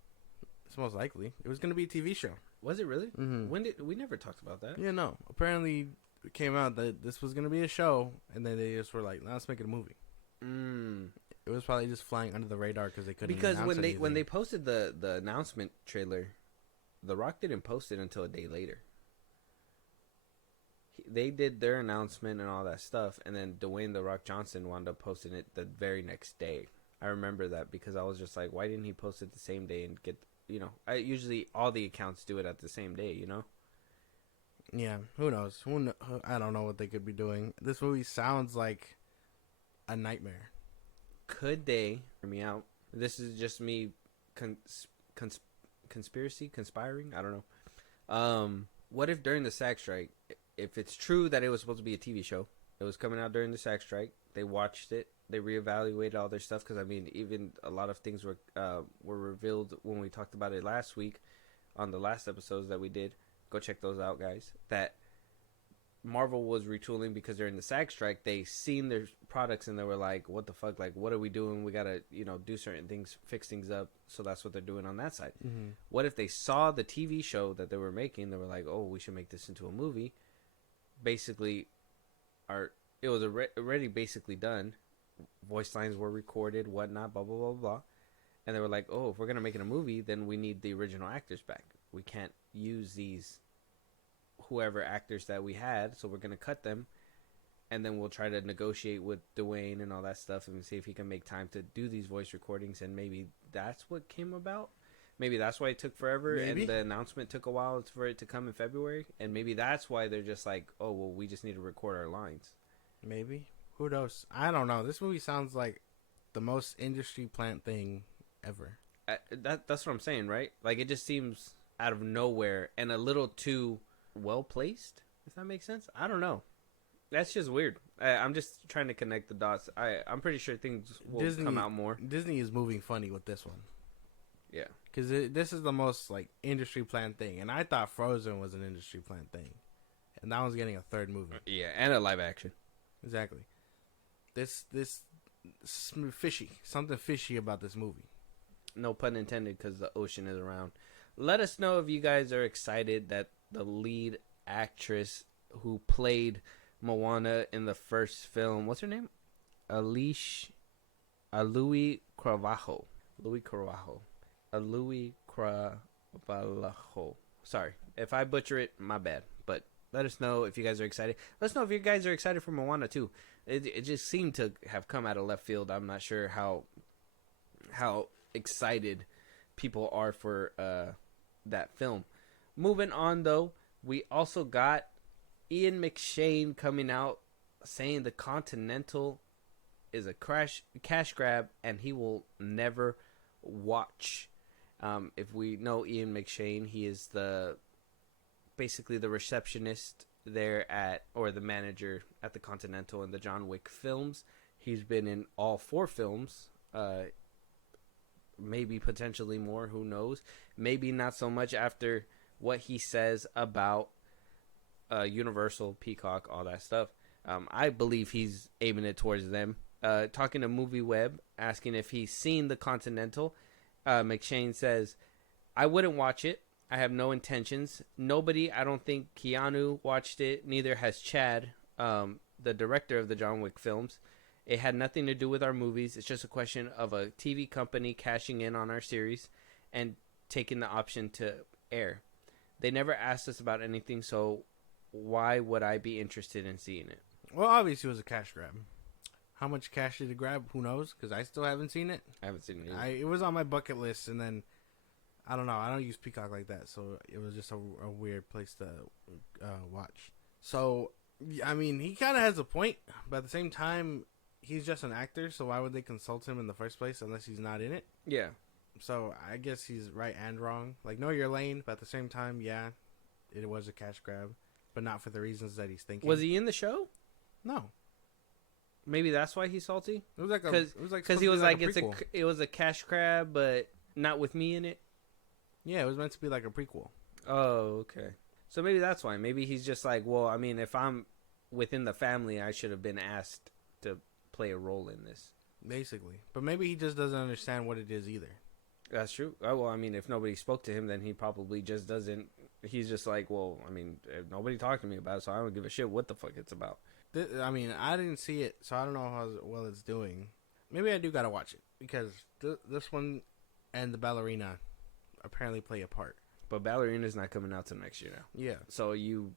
It's most likely. It was going to be a TV show. Was it really? Mm-hmm. When did we never talked about that? Yeah, no. Apparently, it came out that this was going to be a show, and then they just were like, "Nah, let's make it a movie." It was probably just flying under the radar because they couldn't. Because announce when they posted the announcement trailer, The Rock didn't post it until a day later. They did their announcement and all that stuff, and then Dwayne The Rock Johnson wound up posting it the very next day. I remember that because I was just like, why didn't he post it the same day and get, you know, usually all the accounts do it at the same day, you know? Yeah, who knows? I don't know what they could be doing. This movie sounds like a nightmare. Could they, hear me out, this is just me conspiring? I don't know. What if during the SAG strike, if it's true that it was supposed to be a TV show, it was coming out during the SAG strike, they watched it, they reevaluated all their stuff, because I mean, even a lot of things were revealed when we talked about it last week on the last episodes that we did. Go check those out, guys. That Marvel was retooling because during the SAG strike, they seen their products and they were like, what the fuck, like, what are we doing? We gotta, you know, do certain things, fix things up. So that's what they're doing on that side. What if they saw the TV show that they were making, they were like, oh, we should make this into a movie? Basically, it was already basically done. Voice lines were recorded, whatnot, blah, blah, blah, blah. And they were like, oh, if we're going to make it a movie, then we need the original actors back. We can't use these whoever actors that we had, so we're going to cut them. And then we'll try to negotiate with Dwayne and all that stuff and see if he can make time to do these voice recordings. And maybe that's what came about. Maybe that's why it took forever, and the announcement took a while for it to come in February. And maybe that's why they're just like, oh, well, we just need to record our lines. Maybe. Who knows? I don't know. This movie sounds like the most industry plant thing ever. That's what I'm saying, right? Like, it just seems out of nowhere and a little too well-placed, if that makes sense. I don't know. That's just weird. I'm just trying to connect the dots. I'm pretty sure things will come out more. Disney is moving funny with this one. Yeah. Because this is the most, like, industry planned thing. And I thought Frozen was an industry planned thing. And that one's getting a third movie. Yeah, and a live action. Exactly. This fishy. Something fishy about this movie. No pun intended, because the ocean is around. Let us know if you guys are excited that the lead actress who played Moana in the first film, what's her name? Louis Carvalho. Sorry. If I butcher it, my bad. But let us know if you guys are excited. Let us know if you guys are excited for Moana too. It just seemed to have come out of left field. I'm not sure how excited people are for that film. Moving on though, we also got Ian McShane coming out saying the Continental is a cash grab and he will never watch. If we know Ian McShane, he is basically the receptionist there or the manager at the Continental in the John Wick films. He's been in all 4 films, maybe potentially more, who knows. Maybe not so much after what he says about Universal, Peacock, all that stuff. I believe he's aiming it towards them. Talking to MovieWeb, asking if he's seen the Continental, McShane says, I wouldn't watch it. I have no intentions. Nobody, I don't think Keanu watched it. Neither has Chad, the director of the John Wick films. It had nothing to do with our movies. It's just a question of a TV company cashing in on our series and taking the option to air. They never asked us about anything, so why would I be interested in seeing it? Well, obviously it was a cash grab. How much cash did it grab? Who knows? Because I still haven't seen it. I haven't seen it either. It was on my bucket list, and then I don't know. I don't use Peacock like that, so it was just a weird place to watch. So, I mean, he kind of has a point, but at the same time, he's just an actor, so why would they consult him in the first place unless he's not in it? Yeah. So I guess he's right and wrong. Like, know your lane, but at the same time, yeah, it was a cash grab, but not for the reasons that he's thinking. Was he in the show? No. Maybe that's why he's salty. It was like because he was like it was a cash grab, but not with me in it. Yeah, it was meant to be like a prequel. Oh, okay. So maybe that's why. Maybe he's just like, well, I mean, if I'm within the family, I should have been asked to play a role in this. Basically, but maybe he just doesn't understand what it is either. That's true. Oh, well, I mean, if nobody spoke to him, then he probably just doesn't. He's just like, well, I mean, if nobody talked to me about it, so I don't give a shit what the fuck it's about. I mean, I didn't see it, so I don't know how well it's doing. Maybe I do gotta watch it because this one and the ballerina apparently play a part. But Ballerina's not coming out till next year now. Yeah. So you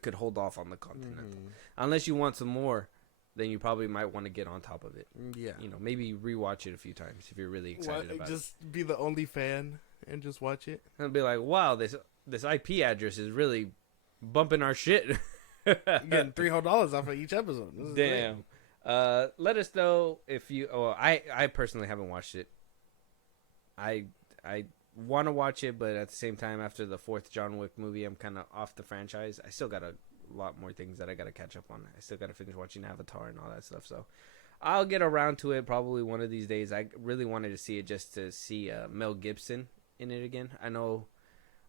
could hold off on the Continental unless you want some more. Then you probably might want to get on top of it. Yeah. Maybe rewatch it a few times if you're really excited about it. Just be the only fan and just watch it. And be like, wow, this IP address is really bumping our shit. You're getting $300 off of each episode. Damn. Let us know if you. Oh, I personally haven't watched it. I want to watch it, but at the same time, after the 4th John Wick movie, I'm kind of off the franchise. I still got a lot more things that I got to catch up on. I still got to finish watching Avatar and all that stuff. So I'll get around to it probably one of these days. I really wanted to see it just to see Mel Gibson in it again. I know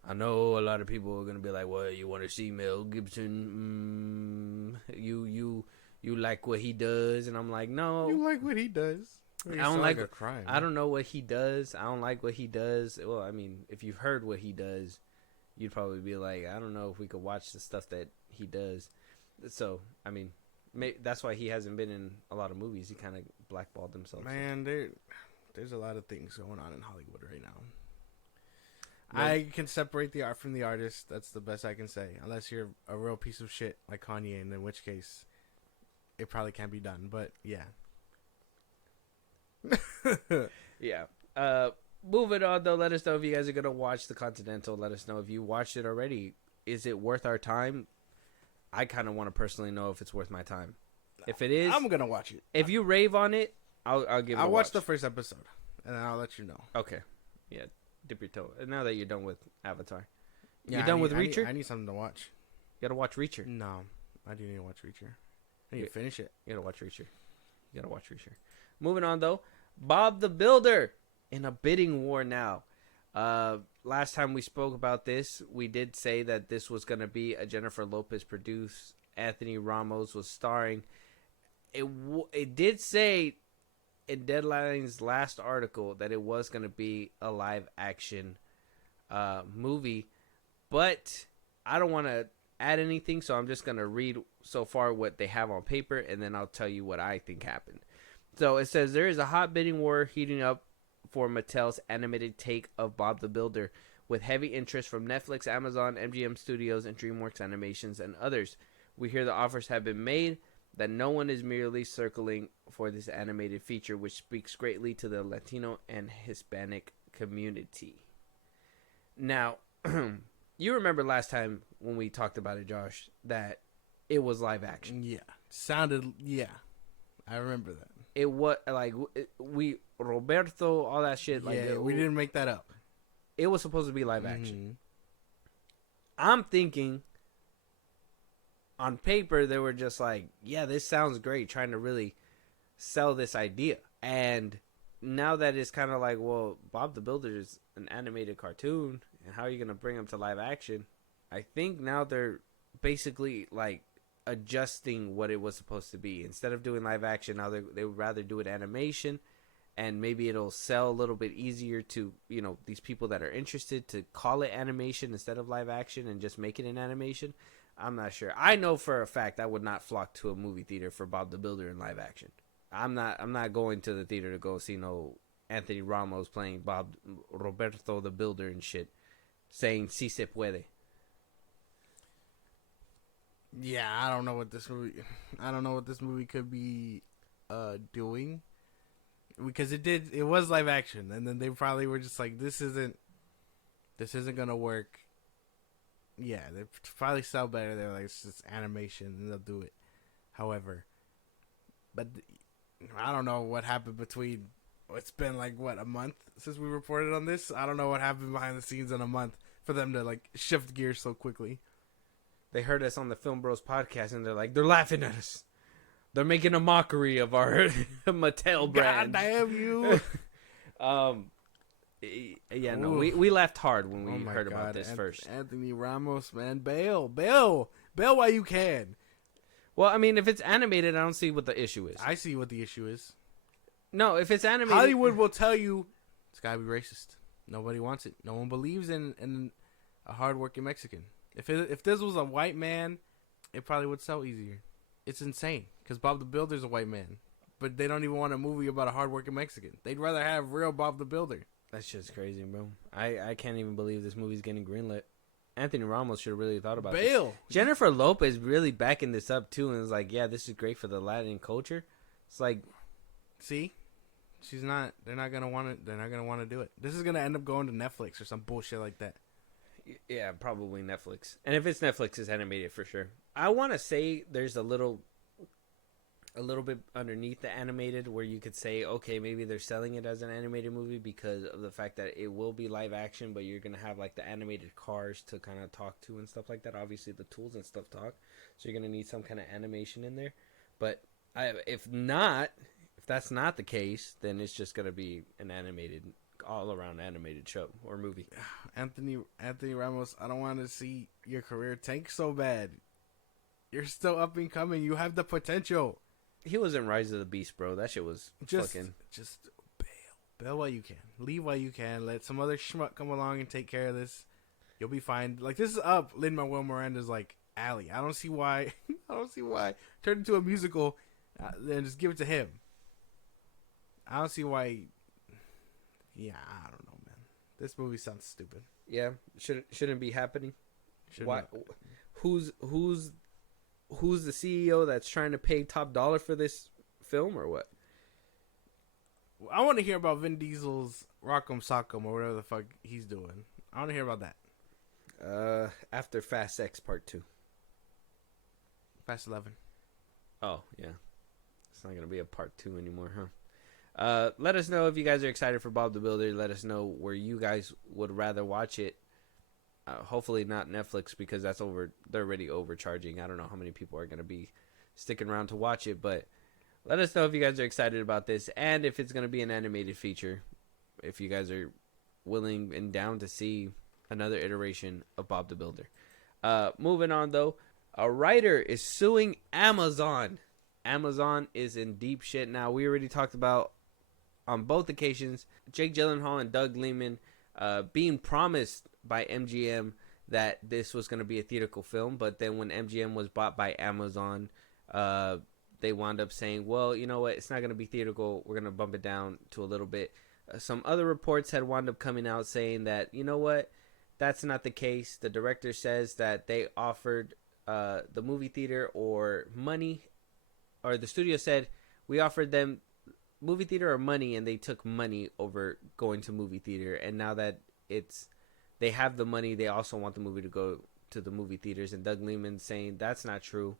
a lot of people are gonna be like, "Well, you want to see Mel Gibson? You like what he does?" And I'm like, "No, you like what he does." I don't like a crime. I don't know what he does. I don't like what he does. Well, I mean, if you've heard what he does, you'd probably be like, I don't know if we could watch the stuff that he does. So, I mean, that's why he hasn't been in a lot of movies. He kind of blackballed himself. Man, there's a lot of things going on in Hollywood right now. I can separate the art from the artist. That's the best I can say. Unless you're a real piece of shit like Kanye, and in which case, it probably can't be done. But, yeah. Yeah. Moving on, though, let us know if you guys are going to watch The Continental. Let us know if you watched it already. Is it worth our time? I kind of want to personally know if it's worth my time. If it is, I'm going to watch it. If you rave on it, I'll give it a watch. I'll watch the first episode, and then I'll let you know. Okay. Yeah, dip your toe. And now that you're done with Avatar. Yeah, you're done with Reacher? I need something to watch. You got to watch Reacher. No, I do need to watch Reacher. I need to finish it. You got to watch Reacher. You got to watch Reacher. Moving on, though. Bob the Builder in a bidding war now. Last time we spoke about this, we did say that this was going to be a Jennifer Lopez produced. Anthony Ramos was starring. It did say in Deadline's last article that it was going to be a live action movie, but I don't want to add anything, so I'm just going to read so far what they have on paper, and then I'll tell you what I think happened. So it says, there is a hot bidding war heating up for Mattel's animated take of Bob the Builder, with heavy interest from Netflix, Amazon, MGM Studios, and DreamWorks Animations, and others. We hear the offers have been made, that no one is merely circling for this animated feature, which speaks greatly to the Latino and Hispanic community. Now, you remember last time when we talked about it, Josh, that it was live action. Yeah. I remember that. It was like Roberto, all that shit. Like, we didn't make that up. It was supposed to be live action. I'm thinking, on paper, they were just like, yeah, this sounds great, trying to really sell this idea. And now that it's kind of like, well, Bob the Builder is an animated cartoon, and how are you going to bring him to live action? I think now they're basically like adjusting what it was supposed to be. Instead of doing live action, now they would rather do it animation, and maybe it'll sell a little bit easier to, these people that are interested to call it animation instead of live action and just make it an animation. I'm not sure. I know for a fact I would not flock to a movie theater for Bob the Builder in live action. I'm not going to the theater to go see no Anthony Ramos playing Bob Roberto the Builder and shit, saying "Si se puede." Yeah, I don't know what this movie could be doing, because it was live action, and then they probably were just like, this isn't gonna work. Yeah, they probably sell better. They're like, it's just animation, and they'll do it. However, but I don't know what happened between. It's been like a month since we reported on this. I don't know what happened behind the scenes in a month for them to like shift gears so quickly. They heard us on the Film Bros podcast, and they're like, they're laughing at us. They're making a mockery of our Mattel brand. God damn you! Yeah, no, we laughed hard when we heard about this first. Anthony Ramos, man, bail while you can. Well, I mean, if it's animated, I don't see what the issue is. I see what the issue is. No, if it's animated, Hollywood will tell you it's gotta be racist. Nobody wants it. No one believes in a hardworking Mexican. If this was a white man, it probably would sell easier. It's insane because Bob the Builder's a white man, but they don't even want a movie about a hardworking Mexican. They'd rather have real Bob the Builder. That's just crazy, bro. I can't even believe this movie's getting greenlit. Anthony Ramos should have really thought about Bail. this. Jennifer Lopez really backing this up too, and was like, "Yeah, this is great for the Latin culture." It's like, see, she's not. They're not gonna want to. They're not gonna want to do it. This is gonna end up going to Netflix or some bullshit like that. yeah, probably Netflix. And if it's Netflix, it's animated for sure. I want to say there's a little bit underneath the animated where you could say, okay, maybe they're selling it as an animated movie because of the fact that it will be live action, but you're going to have like the animated cars to kind of talk to and stuff like that. Obviously the tools and stuff talk, so you're going to need some kind of animation in there. But if that's not the case, then it's just going to be an animated, all around animated show or movie. Anthony Ramos, I don't want to see your career tank so bad. You're still up and coming. You have the potential. He was in Rise of the Beast, bro. That shit was fucking... Just bail while you can. Leave while you can. Let some other schmuck come along and take care of this. You'll be fine. Like, this is up Lin-Manuel Miranda's, like, alley. I don't see why. Turn it into a musical and just give it to him. I don't see why. Yeah, I don't know, man. This movie sounds stupid. Yeah, shouldn't be happening. Why? Not. Who's the CEO that's trying to pay top dollar for this film or what? I want to hear about Vin Diesel's Rock'em Sock'em or whatever the fuck he's doing. I want to hear about that. After Fast X Part 2. Fast 11. Oh, yeah. It's not going to be a Part 2 anymore, huh? Let us know if you guys are excited for Bob the Builder. Let us know where you guys would rather watch it. Hopefully not Netflix because they're already overcharging. I don't know how many people are going to be sticking around to watch it, but let us know if you guys are excited about this and if it's going to be an animated feature. If you guys are willing and down to see another iteration of Bob the Builder. Moving on, though, a writer is suing Amazon. Amazon is in deep shit now. We already talked about on both occasions Jake Gyllenhaal and Doug Liman being promised by MGM that this was going to be a theatrical film, but then when MGM was bought by Amazon, they wound up saying, well, you know what, it's not going to be theatrical, we're going to bump it down to a little bit. Some other reports had wound up coming out saying that, you know what, that's not the case. The director says that they offered the movie theater or money, or the studio said, we offered them movie theater or money, and they took money over going to movie theater, and now that they have the money, they also want the movie to go to the movie theaters. And Doug Liman saying that's not true.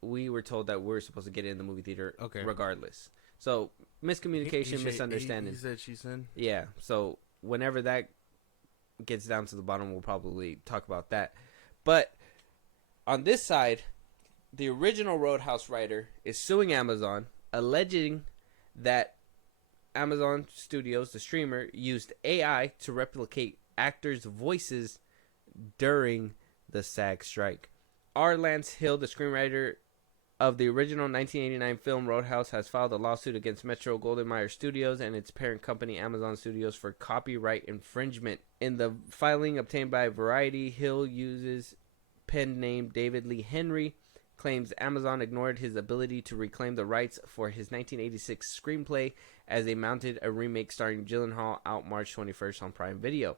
We were told that we're supposed to get it in the movie theater regardless. So miscommunication, misunderstanding. He said, she said. Yeah. So whenever that gets down to the bottom, we'll probably talk about that. But on this side, the original Roadhouse writer is suing Amazon, alleging that Amazon Studios, the streamer, used AI to replicate actors' voices during the SAG strike. R. Lance Hill, the screenwriter of the original 1989 film Roadhouse, has filed a lawsuit against Metro-Goldwyn-Mayer Studios and its parent company Amazon Studios for copyright infringement. In the filing obtained by Variety, Hill uses pen name David Lee Henry claims Amazon ignored his ability to reclaim the rights for his 1986 screenplay as they mounted a remake starring Gyllenhaal out March 21st on Prime Video.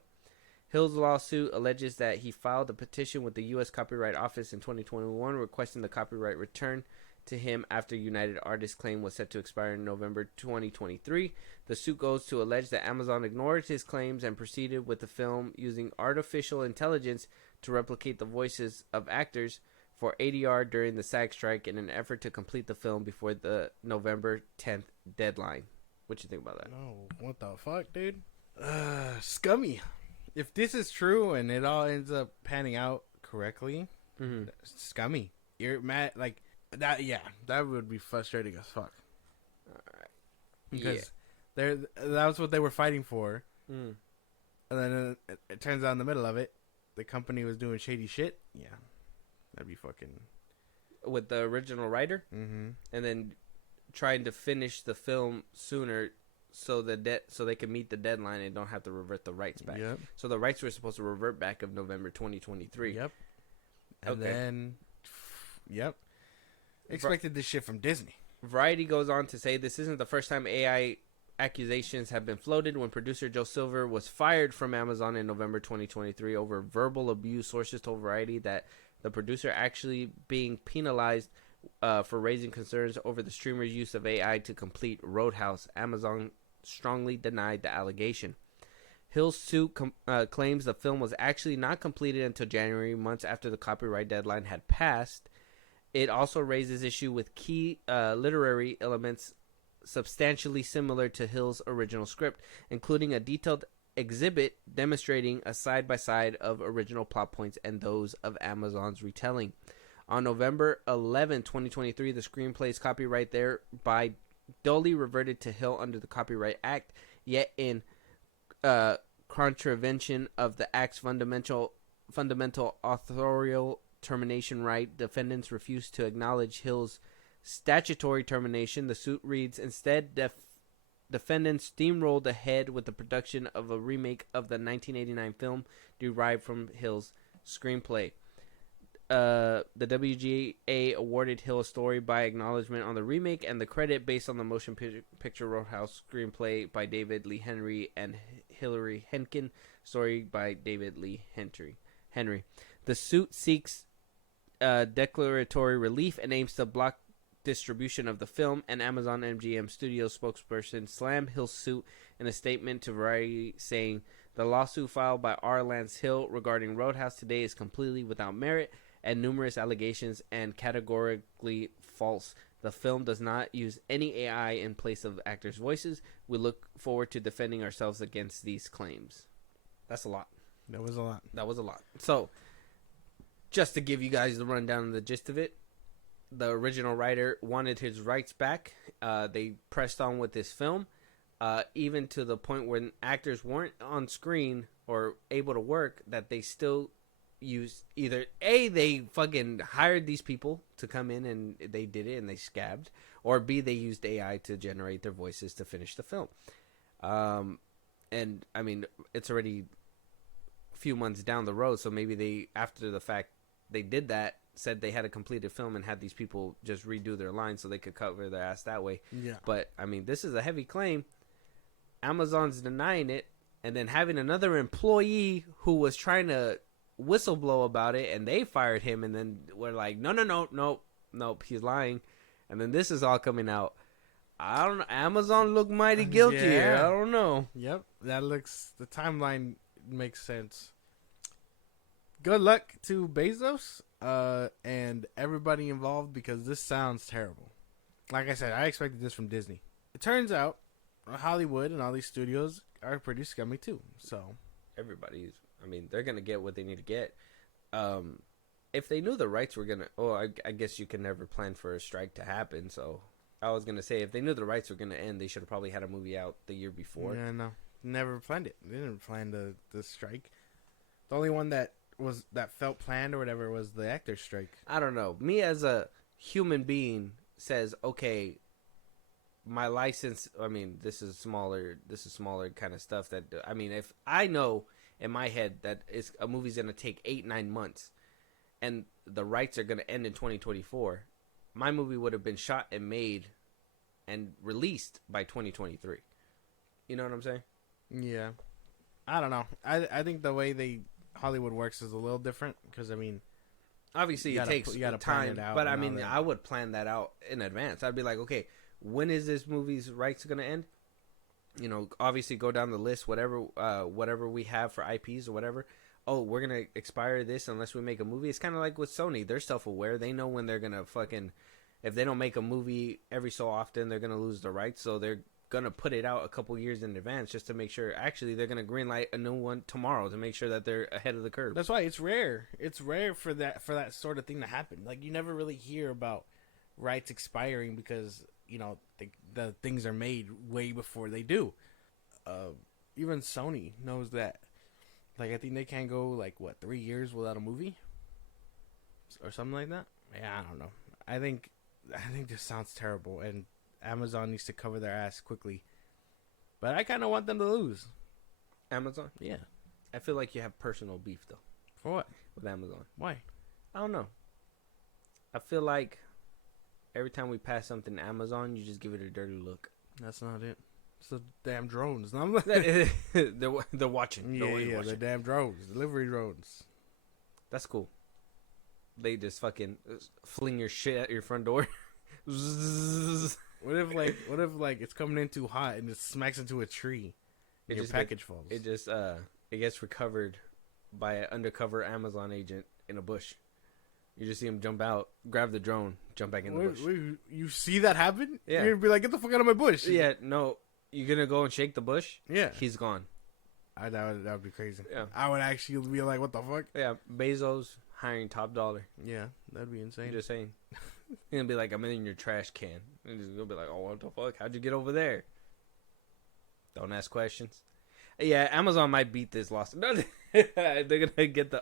Hill's lawsuit alleges that he filed a petition with the U.S. Copyright Office in 2021 requesting the copyright return to him after United Artists' claim was set to expire in November 2023. The suit goes to allege that Amazon ignored his claims and proceeded with the film using artificial intelligence to replicate the voices of actors for ADR during the SAG strike in an effort to complete the film before the November 10th deadline. What you think about that? No, what the fuck, dude? Scummy. If this is true and it all ends up panning out correctly, scummy. You're mad, like that. Yeah, that would be frustrating as fuck. Because that was what they were fighting for, and then it turns out in the middle of it, the company was doing shady shit. Yeah, that'd be fucking. With the original writer, and then trying to finish the film sooner. So so they can meet the deadline and don't have to revert the rights back. Yep. So the rights were supposed to revert back of November 2023. Yep. And then, expected this shit from Disney. Variety goes on to say this isn't the first time AI accusations have been floated. When producer Joe Silver was fired from Amazon in November 2023 over verbal abuse, sources told Variety that the producer actually being penalized for raising concerns over the streamer's use of AI to complete Roadhouse. Amazon strongly denied the allegation. Hill's suit claims the film was actually not completed until January, months after the copyright deadline had passed. It also raises issue with key literary elements substantially similar to Hill's original script, including a detailed exhibit demonstrating a side-by-side of original plot points and those of Amazon's retelling. On November 11, 2023, the screenplay's copyright thereby duly reverted to Hill under the Copyright Act, yet in contravention of the Act's fundamental authorial termination right, defendants refused to acknowledge Hill's statutory termination. The suit reads, instead, defendants steamrolled ahead with the production of a remake of the 1989 film derived from Hill's screenplay. The WGA awarded Hill a story by acknowledgement on the remake and the credit based on the motion picture Roadhouse screenplay by David Lee Henry and Hilary Henkin, story by David Lee Henry. The suit seeks declaratory relief and aims to block distribution of the film, and Amazon MGM Studios spokesperson slammed Hill's suit in a statement to Variety, saying, the lawsuit filed by R. Lance Hill regarding Roadhouse today is completely without merit and numerous allegations and categorically false. The film does not use any AI in place of actors' voices. We look forward to defending ourselves against these claims. That's a lot. That was a lot. So, just to give you guys the rundown of the gist of it, the original writer wanted his rights back. They pressed on with this film, even to the point when actors weren't on screen or able to work, that they still use either they fucking hired these people to come in and they did it and they scabbed, or B, they used AI to generate their voices to finish the film. And I mean, it's already a few months down the road, so maybe they, after the fact they did that, said they had a completed film and had these people just redo their lines so they could cover their ass that way. Yeah. But I mean, this is a heavy claim. Amazon's denying it, and then having another employee who was trying to whistleblow about it, and they fired him, and then we're like, nope, he's lying, and then this is all coming out. I don't know. Amazon look mighty guilty here. I don't know. Yep, the timeline makes sense. Good luck to Bezos and everybody involved, because this sounds terrible. Like I said, I expected this from Disney. It turns out Hollywood and all these studios are pretty scummy too. So everybody's, I mean, they're gonna get what they need to get. If they knew the rights were gonna, I guess you can never plan for a strike to happen. So I was gonna say, if they knew the rights were gonna end, they should have probably had a movie out the year before. Yeah, no, never planned it. They didn't plan the strike. The only one that felt planned or whatever was the actor's strike. I don't know. Me as a human being says, okay, my license, I mean, this is smaller kind of stuff that, I mean, if I know in my head that a movie's going to take 8-9 months, and the rights are going to end in 2024, my movie would have been shot and made and released by 2023. You know what I'm saying? Yeah. I don't know. I think the way Hollywood works is a little different because, I mean, obviously it takes you gotta time, plan it out but I and all mean, that. I would plan that out in advance. I'd be like, okay, when is this movie's rights going to end? You know, obviously go down the list, whatever we have for IPs or whatever. Oh, we're going to expire this unless we make a movie. It's kind of like with Sony. They're self-aware. They know when they're going to fucking, if they don't make a movie every so often, they're going to lose the rights. So they're going to put it out a couple years in advance just to make sure. Actually, they're going to greenlight a new one tomorrow to make sure that they're ahead of the curve. That's why it's rare. It's rare for that sort of thing to happen. Like, you never really hear about rights expiring because, you know, the things are made way before they do. Even Sony knows that. Like, I think they can't go, like, 3 years without a movie? Or something like that? Yeah, I don't know. I think this sounds terrible, and Amazon needs to cover their ass quickly. But I kind of want them to lose. Amazon? Yeah. I feel like you have personal beef, though, For what? with Amazon. Why? I don't know. I feel like every time we pass something to Amazon, you just give it a dirty look. That's not it. It's the damn drones. they're watching. Yeah, Watching. the damn drones. Delivery drones. That's cool. They just fucking fling your shit at your front door. What if it's coming in too hot and it smacks into a tree and your package falls? It just it gets recovered by an undercover Amazon agent in a bush. You just see him jump out, grab the drone, jump back in the bush. Wait, you see that happen? Yeah. You're gonna be like, get the fuck out of my bush. Yeah, no. You're gonna go and shake the bush? Yeah. He's gone. That would be crazy. Yeah. I would actually be like, what the fuck? Yeah, Bezos hiring top dollar. Yeah, that'd be insane. I'm just saying. He's gonna be like, I'm in your trash can. And he's gonna be like, oh, what the fuck? How'd you get over there? Don't ask questions. Yeah, Amazon might beat this lawsuit. No, they're gonna get the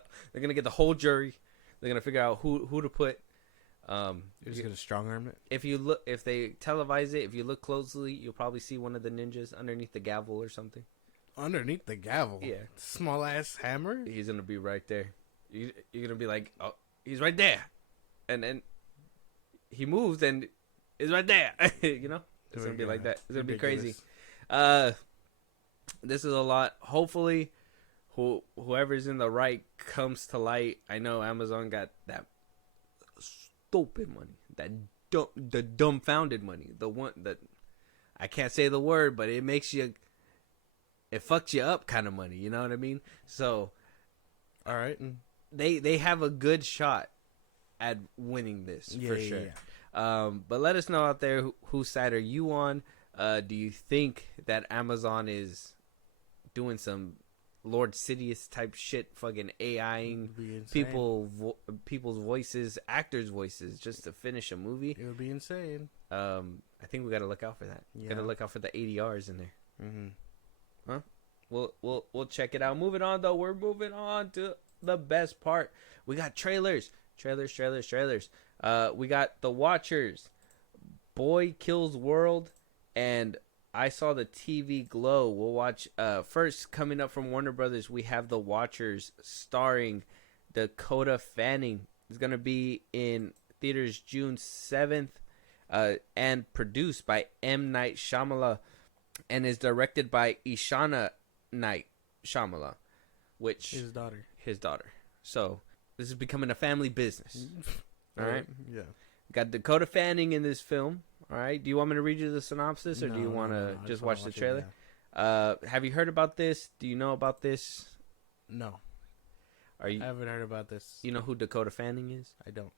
whole jury. They're gonna figure out who to put. You're just gonna strong arm it. If they televise it, if you look closely, you'll probably see one of the ninjas underneath the gavel or something. Underneath the gavel? Yeah. Small ass hammer? He's gonna be right there. You're gonna be like, oh, he's right there, and then he moves and is right there. You know, it's gonna be like that. It's gonna be crazy. This is a lot. Hopefully, whoever's in the right comes to light. I know Amazon got that stupid money, the dumbfounded money, the one that I can't say the word, but it fucks you up kind of money. You know what I mean? So, all right, they have a good shot at winning this for sure. Yeah. But let us know out there whose side are you on? Do you think that Amazon is doing some Lord Sidious type shit, fucking AIing people's voices, actors' voices, just to finish a movie? It would be insane. I think we got to look out for that. Yeah. Got to look out for the ADRs in there. Mm-hmm. Huh? We'll check it out. Moving on though, we're moving on to the best part. We got trailers. We got The Watchers, Boy Kills World, and I Saw the TV Glow. We'll watch first, coming up from Warner Brothers, we have The Watchers starring Dakota Fanning. It's going to be in theaters June 7th and produced by M. Night Shyamalan and is directed by Ishana Night Shyamalan, which his daughter. So this is becoming a family business. All right. Yeah. Got Dakota Fanning in this film. All right. Do you want me to read you the synopsis, or do you want to just watch the trailer? Have you heard about this? Do you know about this? No. I haven't heard about this. You know who Dakota Fanning is? I don't.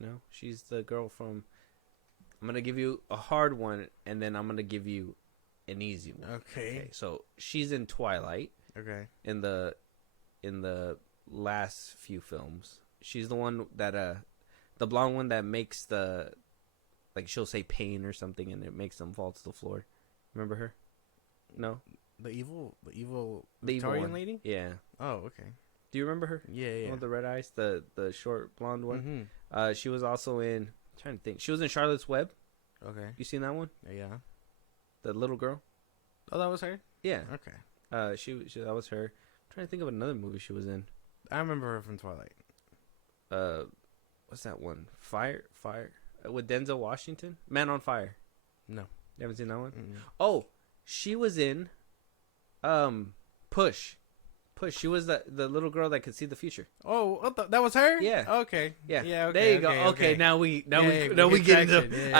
No, she's the girl from. I'm gonna give you a hard one, and then I'm gonna give you an easy one. Okay. So she's in Twilight. Okay. In the last few films, she's the one that the blonde one that makes the, like, she'll say pain or something, and it makes them fall to the floor. Remember her? No. The evil The Victorian evil lady? Yeah. Oh, okay. Do you remember her? Yeah. The one with the red eyes, the short blonde one. Mm-hmm. She was also in. I'm trying to think. She was in Charlotte's Web. Okay. You seen that one? Yeah. The little girl. Oh, that was her. Yeah. Okay. She that was her. I'm trying to think of another movie she was in. I remember her from Twilight. what's that one? Fire with Denzel Washington. Man on Fire. No, You haven't seen that one? Mm-mm. Oh, she was in, Push. She was the little girl that could see the future. Oh, that was her. Yeah. Okay. Yeah. Yeah. Okay, there you okay, go. Okay. Now we get get into. traction. Yeah.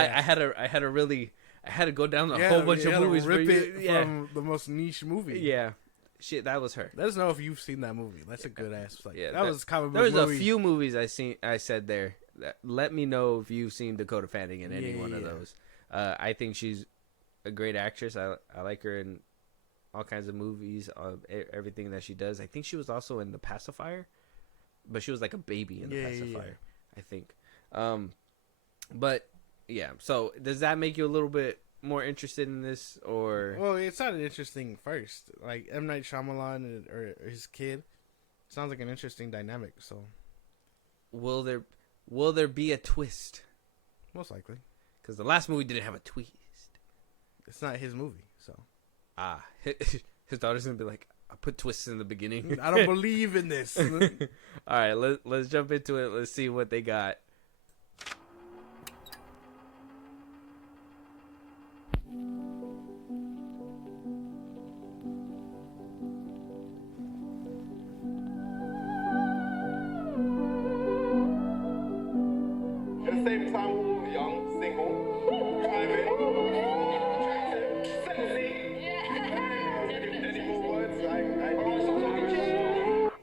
I had to go down a Yeah, whole bunch you of had to movies. Rip for you. it Yeah. from the most niche movie. Yeah. Shit, that was her. Let us know if you've seen that movie. That's a good ass. Like, Yeah, that was comic book There was movie. a few movies I said there. Let me know if you've seen Dakota Fanning in any one of those. I think she's a great actress. I like her in all kinds of movies, everything that she does. I think she was also in The Pacifier, but she was like a baby in The Pacifier, I think. But yeah, so does that make you a little bit more interested in this, or? Well, it sounded interesting first. Like M. Night Shyamalan or his kid. Sounds like an interesting dynamic. So Will there be a twist? most likely, Because the last movie didn't have a twist. it's not his movie. So His daughter's gonna be like, I put twists in the beginning. I don't believe in this. All right, let's jump into it. Let's see what they got. At the same time, we were young, single, driving, attractive, sexy. Any more words? I need some language.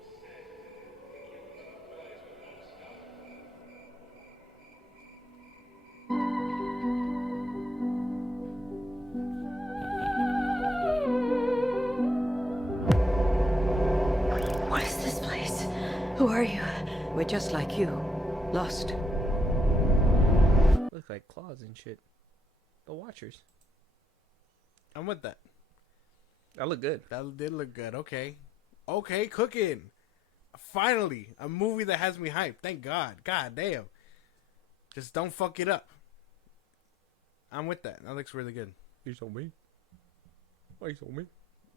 What is this place? Who are you? We're just like you. Lost. Look like claws and shit. The Watchers. I'm with that. That look good. That did look good. Okay, cooking. Finally, a movie that has me hyped. Thank God. God damn. Just don't fuck it up. I'm with that. That looks really good. You told me. Why you told me?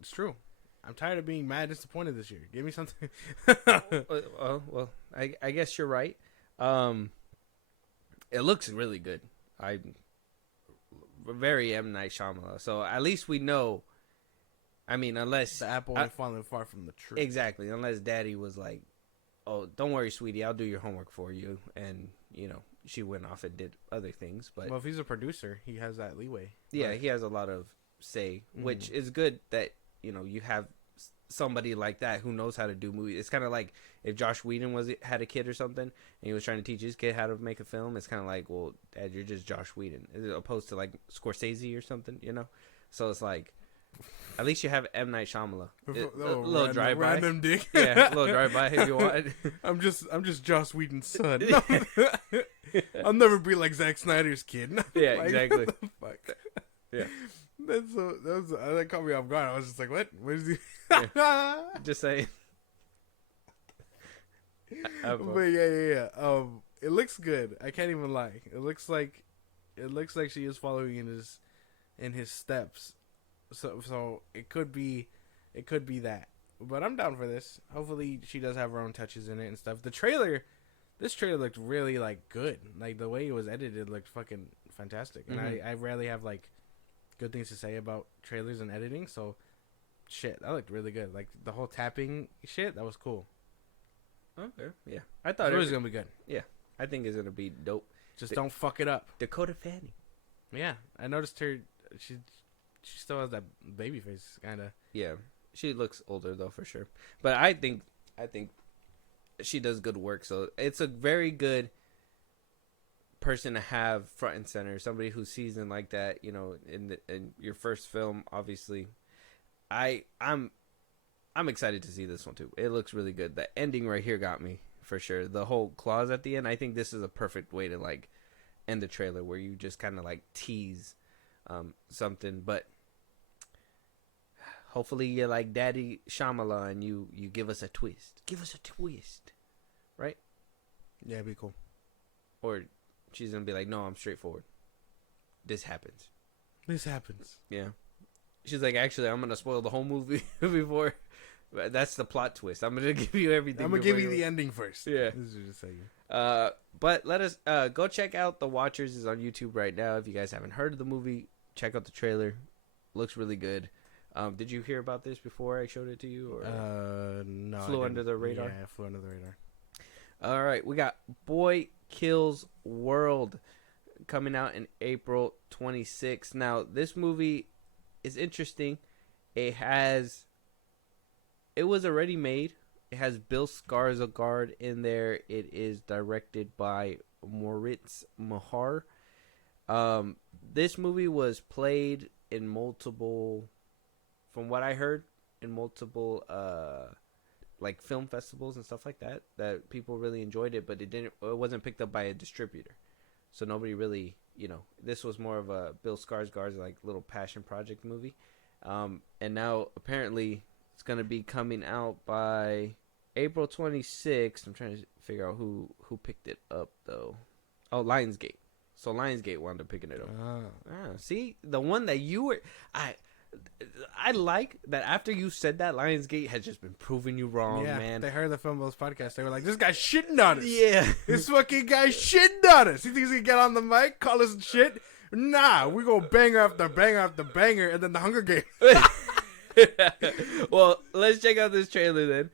It's true. I'm tired of being mad disappointed this year. Give me something. Well, I guess you're right. It looks really good. I'm very M. Night Shyamalan. So at least we know. I mean, unless The apple ain't falling far from the tree. exactly, unless Daddy was like, "Oh, don't worry, sweetie, I'll do your homework for you," and she went off and did other things. But Well, if he's a producer, he has that leeway. yeah, Like, he has a lot of say, which is good that you have somebody like that who knows how to do movies. It's kind of like if Josh Whedon had a kid or something, and he was trying to teach his kid how to make a film. It's kind of like, well, Dad, you're just Josh Whedon, as opposed to like Scorsese or something, So it's like, at least you have M. Night Shyamalan. A little drive by, random dick. yeah, a little drive by if you want. I'm just Josh Whedon's son. I'll never be like Zack Snyder's kid. Yeah, Like, exactly. what the fuck? Yeah. That caught me off guard. I was just like, what? What is he? Just saying. But yeah. It looks good. I can't even lie. It looks like she is following in his steps. So it could be that. But I'm down for this. Hopefully she does have her own touches in it and stuff. This trailer looked really like good. Like the way it was edited looked fucking fantastic. And I rarely have like good things to say about trailers and editing. So shit, that looked really good. Like the whole tapping shit, that was cool. Okay, yeah, I thought It was gonna be good. Yeah, I think it's gonna be dope. Just don't fuck it up. Dakota Fanning. Yeah, I noticed her. She still has that baby face, kind of. Yeah, she looks older though for sure. But I think she does good work. So it's a very good person to have front and center. Somebody who's seasoned like that. In your first film, obviously. I'm excited to see this one too. It looks really good. The ending right here got me for sure. The whole clause at the end. I think this is a perfect way to like end the trailer, where you just kind of like tease something. But hopefully you're like Daddy Shyamalan and you give us a twist. Give us a twist, right? Yeah, it'd be cool. Or she's gonna be like, no, I'm straightforward. This happens. This happens. Yeah. She's like, actually, I'm gonna spoil the whole movie before That's the plot twist. I'm gonna give you everything. I'm gonna give you the ending first. Yeah. This is just saying. But let us go check out The Watchers. Is on YouTube right now. If you guys haven't heard of the movie, check out the trailer. Looks really good. Did you hear about this before I showed it to you? Or No. flew under the radar? Yeah, flew under the radar. All right, we got Boy Kills World coming out in April 26th. Now, this movie is interesting. It was already made. It has Bill Skarsgård in there. It is directed by Moritz Mahar. This movie was played in multiple, from what I heard, in multiple like film festivals and stuff like that. That people really enjoyed it, but it wasn't picked up by a distributor, so nobody really, this was more of a Bill Skarsgård's like little passion project movie. And now apparently it's gonna be coming out by April 26th. I'm trying to figure out who picked it up though. Oh, Lionsgate. So Lionsgate wound up picking it up. See, the one that you were, I like that after you said that, Lionsgate has just been proving you wrong, man. They heard the Film Bros podcast. They were like, this guy's shitting on us. Yeah. This fucking guy's shitting on us. He thinks he can get on the mic, call us shit. Nah, we go banger after banger after banger, and then the Hunger Games. Well, let's check out this trailer then.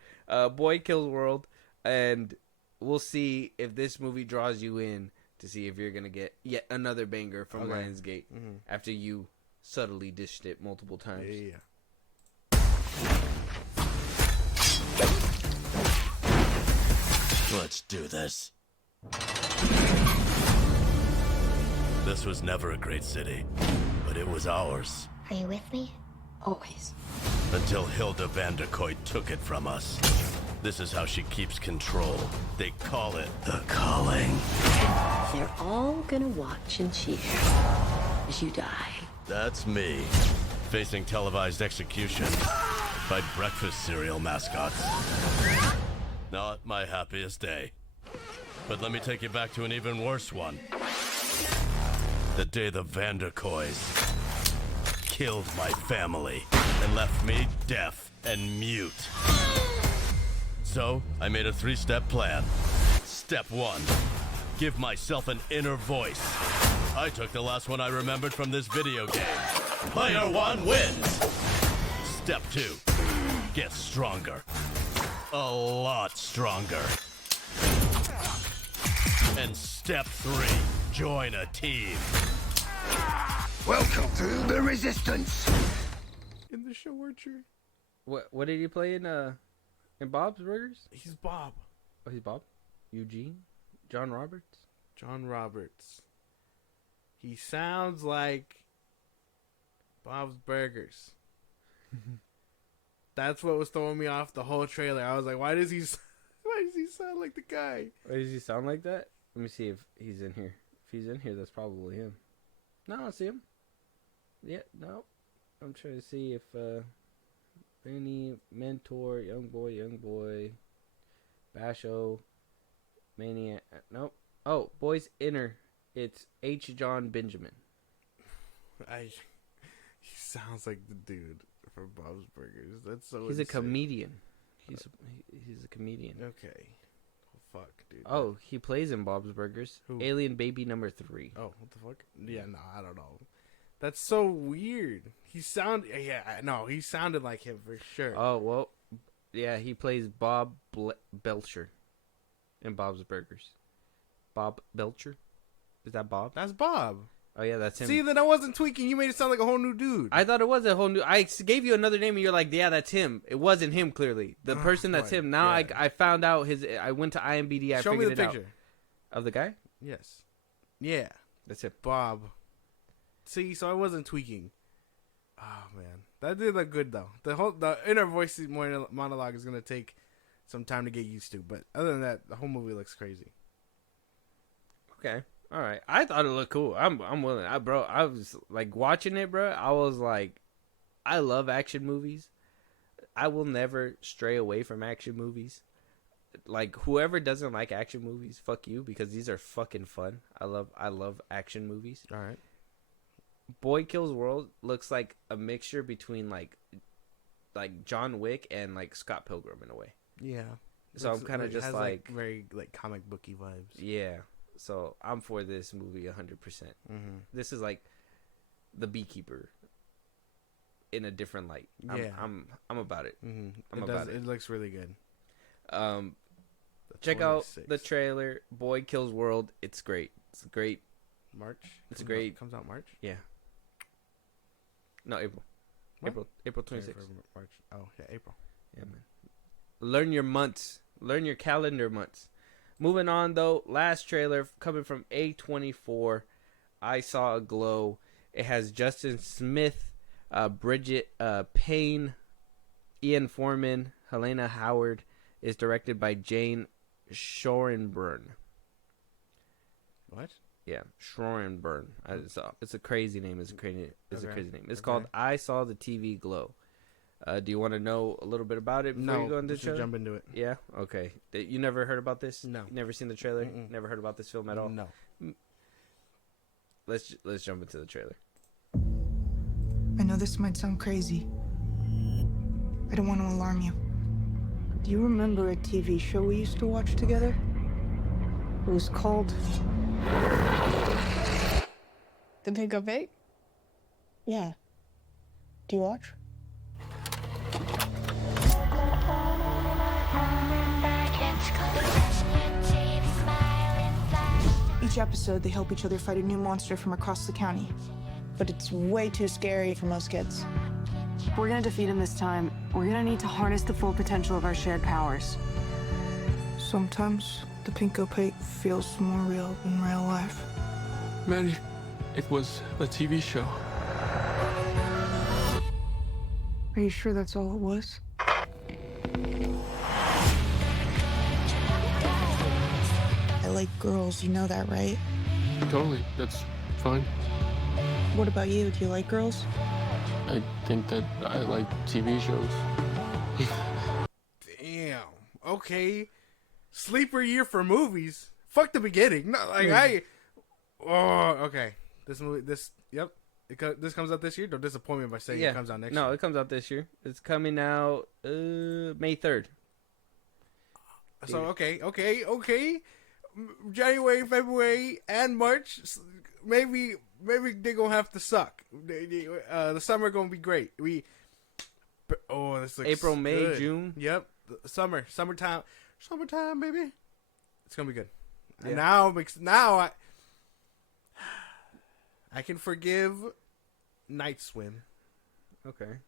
Boy Kills World, and we'll see if this movie draws you in to see if you're going to get yet another banger from Lionsgate after you subtly dished it multiple times. Yeah. Let's do this. This was never a great city, but it was ours. Are you with me? Always. Until Hilda van der Kooi took it from us. This is how she keeps control. They call it the calling. They're all gonna watch and cheer as you die. That's me, facing televised execution by breakfast cereal mascots. Not my happiest day. But let me take you back to an even worse one. The day the van der Koois killed my family and left me deaf and mute. So, I made a 3-step plan. Step 1, give myself an inner voice. I took the last one I remembered from this video game. Player 1 wins! Step 2, get stronger. A lot stronger. And step 3, join a team. Welcome to the Resistance. In the show Archer. What did he play in Bob's Burgers? He's Bob. Oh, he's Bob? Eugene? John Roberts? John Roberts. He sounds like Bob's Burgers. That's what was throwing me off the whole trailer. I was like, why does he sound like the guy? Why does he sound like that? Let me see if he's in here. If he's in here, that's probably him. No, I don't see him. Yeah, no. I'm trying to see if Benny, Mentor, Young Boy, Basho, Maniac. Nope. Oh, Boy's Inner. It's H. John Benjamin. He sounds like the dude from Bob's Burgers. That's so. He's insane. a comedian. He's a comedian. Okay. Oh, fuck, dude. Oh, he plays in Bob's Burgers. Who? Alien Baby number 3. Oh, what the fuck? Yeah, no, I don't know. That's so weird. He sounded like him for sure. Oh, well, yeah, he plays Bob Belcher in Bob's Burgers. Bob Belcher? Is that Bob? That's Bob. Oh, yeah, that's him. See, then I wasn't tweaking. You made it sound like a whole new dude. I thought it was a whole new... I gave you another name, and you're like, yeah, that's him. It wasn't him, clearly. The person that's him. Now I found out his... I went to IMDb. I Show me figured the it out. picture. Of the guy? Yes. Yeah. That's him. Bob. See, so I wasn't tweaking. Oh, man. That did look good, though. The inner voice monologue is going to take some time to get used to. But other than that, the whole movie looks crazy. Okay. All right. I thought it looked cool. I'm willing. I was like watching it, bro. I was like, I love action movies. I will never stray away from action movies. Like, whoever doesn't like action movies, fuck you, because these are fucking fun. I love action movies. All right. Boy Kills World looks like a mixture between like like John Wick and like Scott Pilgrim in a way. Yeah. So I'm kind of just has, like very like comic booky vibes. yeah. So I'm for this movie 100%. This is like The Beekeeper in a different light. I'm about it. I'm about it. It looks really good. Check out the trailer. Boy Kills World. It's great. It's great. March. It's great. Comes out March. Yeah. No, April. What? April 26th. March. Oh yeah, April. Yeah, man. Learn your months. Learn your calendar months. Moving on though, last trailer coming from A24. I Saw a Glow. It has Justin Smith, Bridget Payne, Ian Foreman, Helena Howard. Is directed by Jane Schoenbrunn. What? Yeah, Schoenbrunn. It's a crazy name. It's a crazy name. It's called I Saw the TV Glow. Do you want to know a little bit about it before you go into the trailer? Jump into it. Yeah? Okay. You never heard about this? No. You never seen the trailer? Never heard about this film at all? No. Let's jump into the trailer. I know this might sound crazy. I don't want to alarm you. Do you remember a TV show we used to watch together? It was called... The Pig Go Big? Yeah. Do you watch? Each episode, they help each other fight a new monster from across the county. But it's way too scary for most kids. If we're gonna defeat him this time, we're gonna need to harness the full potential of our shared powers. Sometimes the Pink Opaque feels more real than real life. Man, it was a TV show. Are you sure that's all it was? I like girls, you know that, right? Totally, that's fine. What about you? Do you like girls? I think that I like TV shows. Damn. Okay. Sleeper year for movies. Fuck the beginning. No, like oh, okay. This movie. This. Yep. This comes out this year. Don't disappoint me by saying it comes out next year. No, it comes out this year. It's coming out May 3rd. So okay. January, February, and March. Maybe they gonna have to suck. The summer gonna be great. This looks April, May, good. June. Yep, summertime, baby. It's gonna be good. Yeah. And now I can forgive Night Swim. Okay.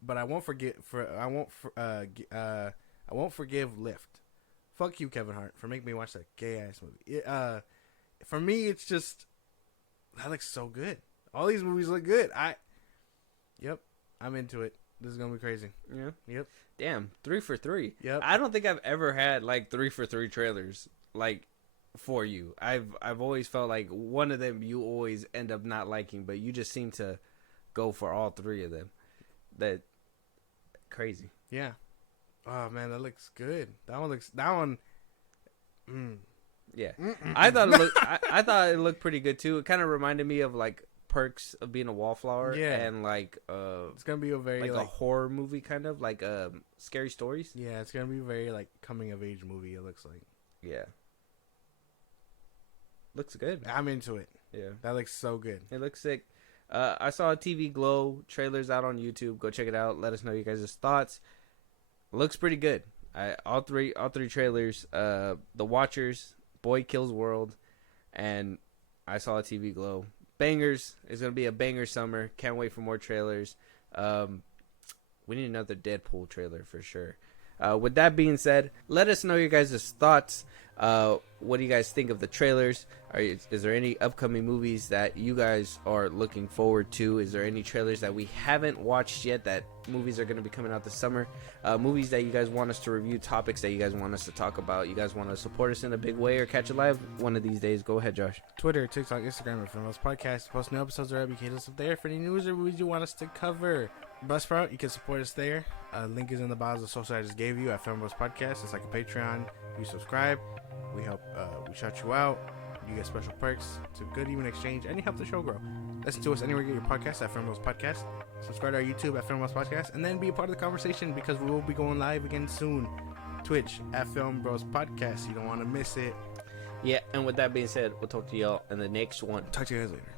But I won't forgive Lift. Fuck you, Kevin Hart, for making me watch that gay ass movie. For me, it's just that looks so good. All these movies look good. I'm into it. This is gonna be crazy. Yeah. Yep. Damn, 3 for 3. Yep. I don't think I've ever had like 3 for 3 trailers like for you. I've always felt like one of them you always end up not liking, but you just seem to go for all 3 of them. That crazy. Yeah. Oh man, that looks good. That one. Yeah. I thought it looked pretty good too. It kind of reminded me of like Perks of Being a Wallflower. Yeah. And like it's gonna be a very like a horror movie kind of like Scary Stories. Yeah, it's gonna be very like coming of age movie. It looks like. Yeah. Looks good. I'm into it. Yeah. That looks so good. It looks sick. I saw a TV Glow trailers out on YouTube. Go check it out. Let us know you guys' thoughts. Looks pretty good. All three trailers. The Watchers, Boy Kills World, and I Saw a TV Glow. Bangers. It's gonna be a banger summer. Can't wait for more trailers. We need another Deadpool trailer for sure. With that being said, let us know your guys' thoughts. What do you guys think of the trailers? Is there any upcoming movies that you guys are looking forward to? Is there any trailers that we haven't watched yet that movies are going to be coming out this summer? Movies that you guys want us to review, topics that you guys want us to talk about, you guys want to support us in a big way or catch it live one of these days? Go ahead, Josh. Twitter, TikTok, Instagram, and Filmhouse Podcast. Post new episodes or update us up there for any news or movies you want us to cover. Buzzsprout, you can support us there. Link is in the bio of the social I just gave you at Filmhouse Podcast. It's like a Patreon. You subscribe. We help. We shout you out. You get special perks. It's a good even exchange, and you help the show grow. Listen to us anywhere you get your podcast at Film Bros Podcast. Subscribe to our YouTube at Film Bros Podcast, and then be a part of the conversation because we will be going live again soon. Twitch at Film Bros Podcast. You don't want to miss it. Yeah, and with that being said, we'll talk to y'all in the next one. Talk to you guys later.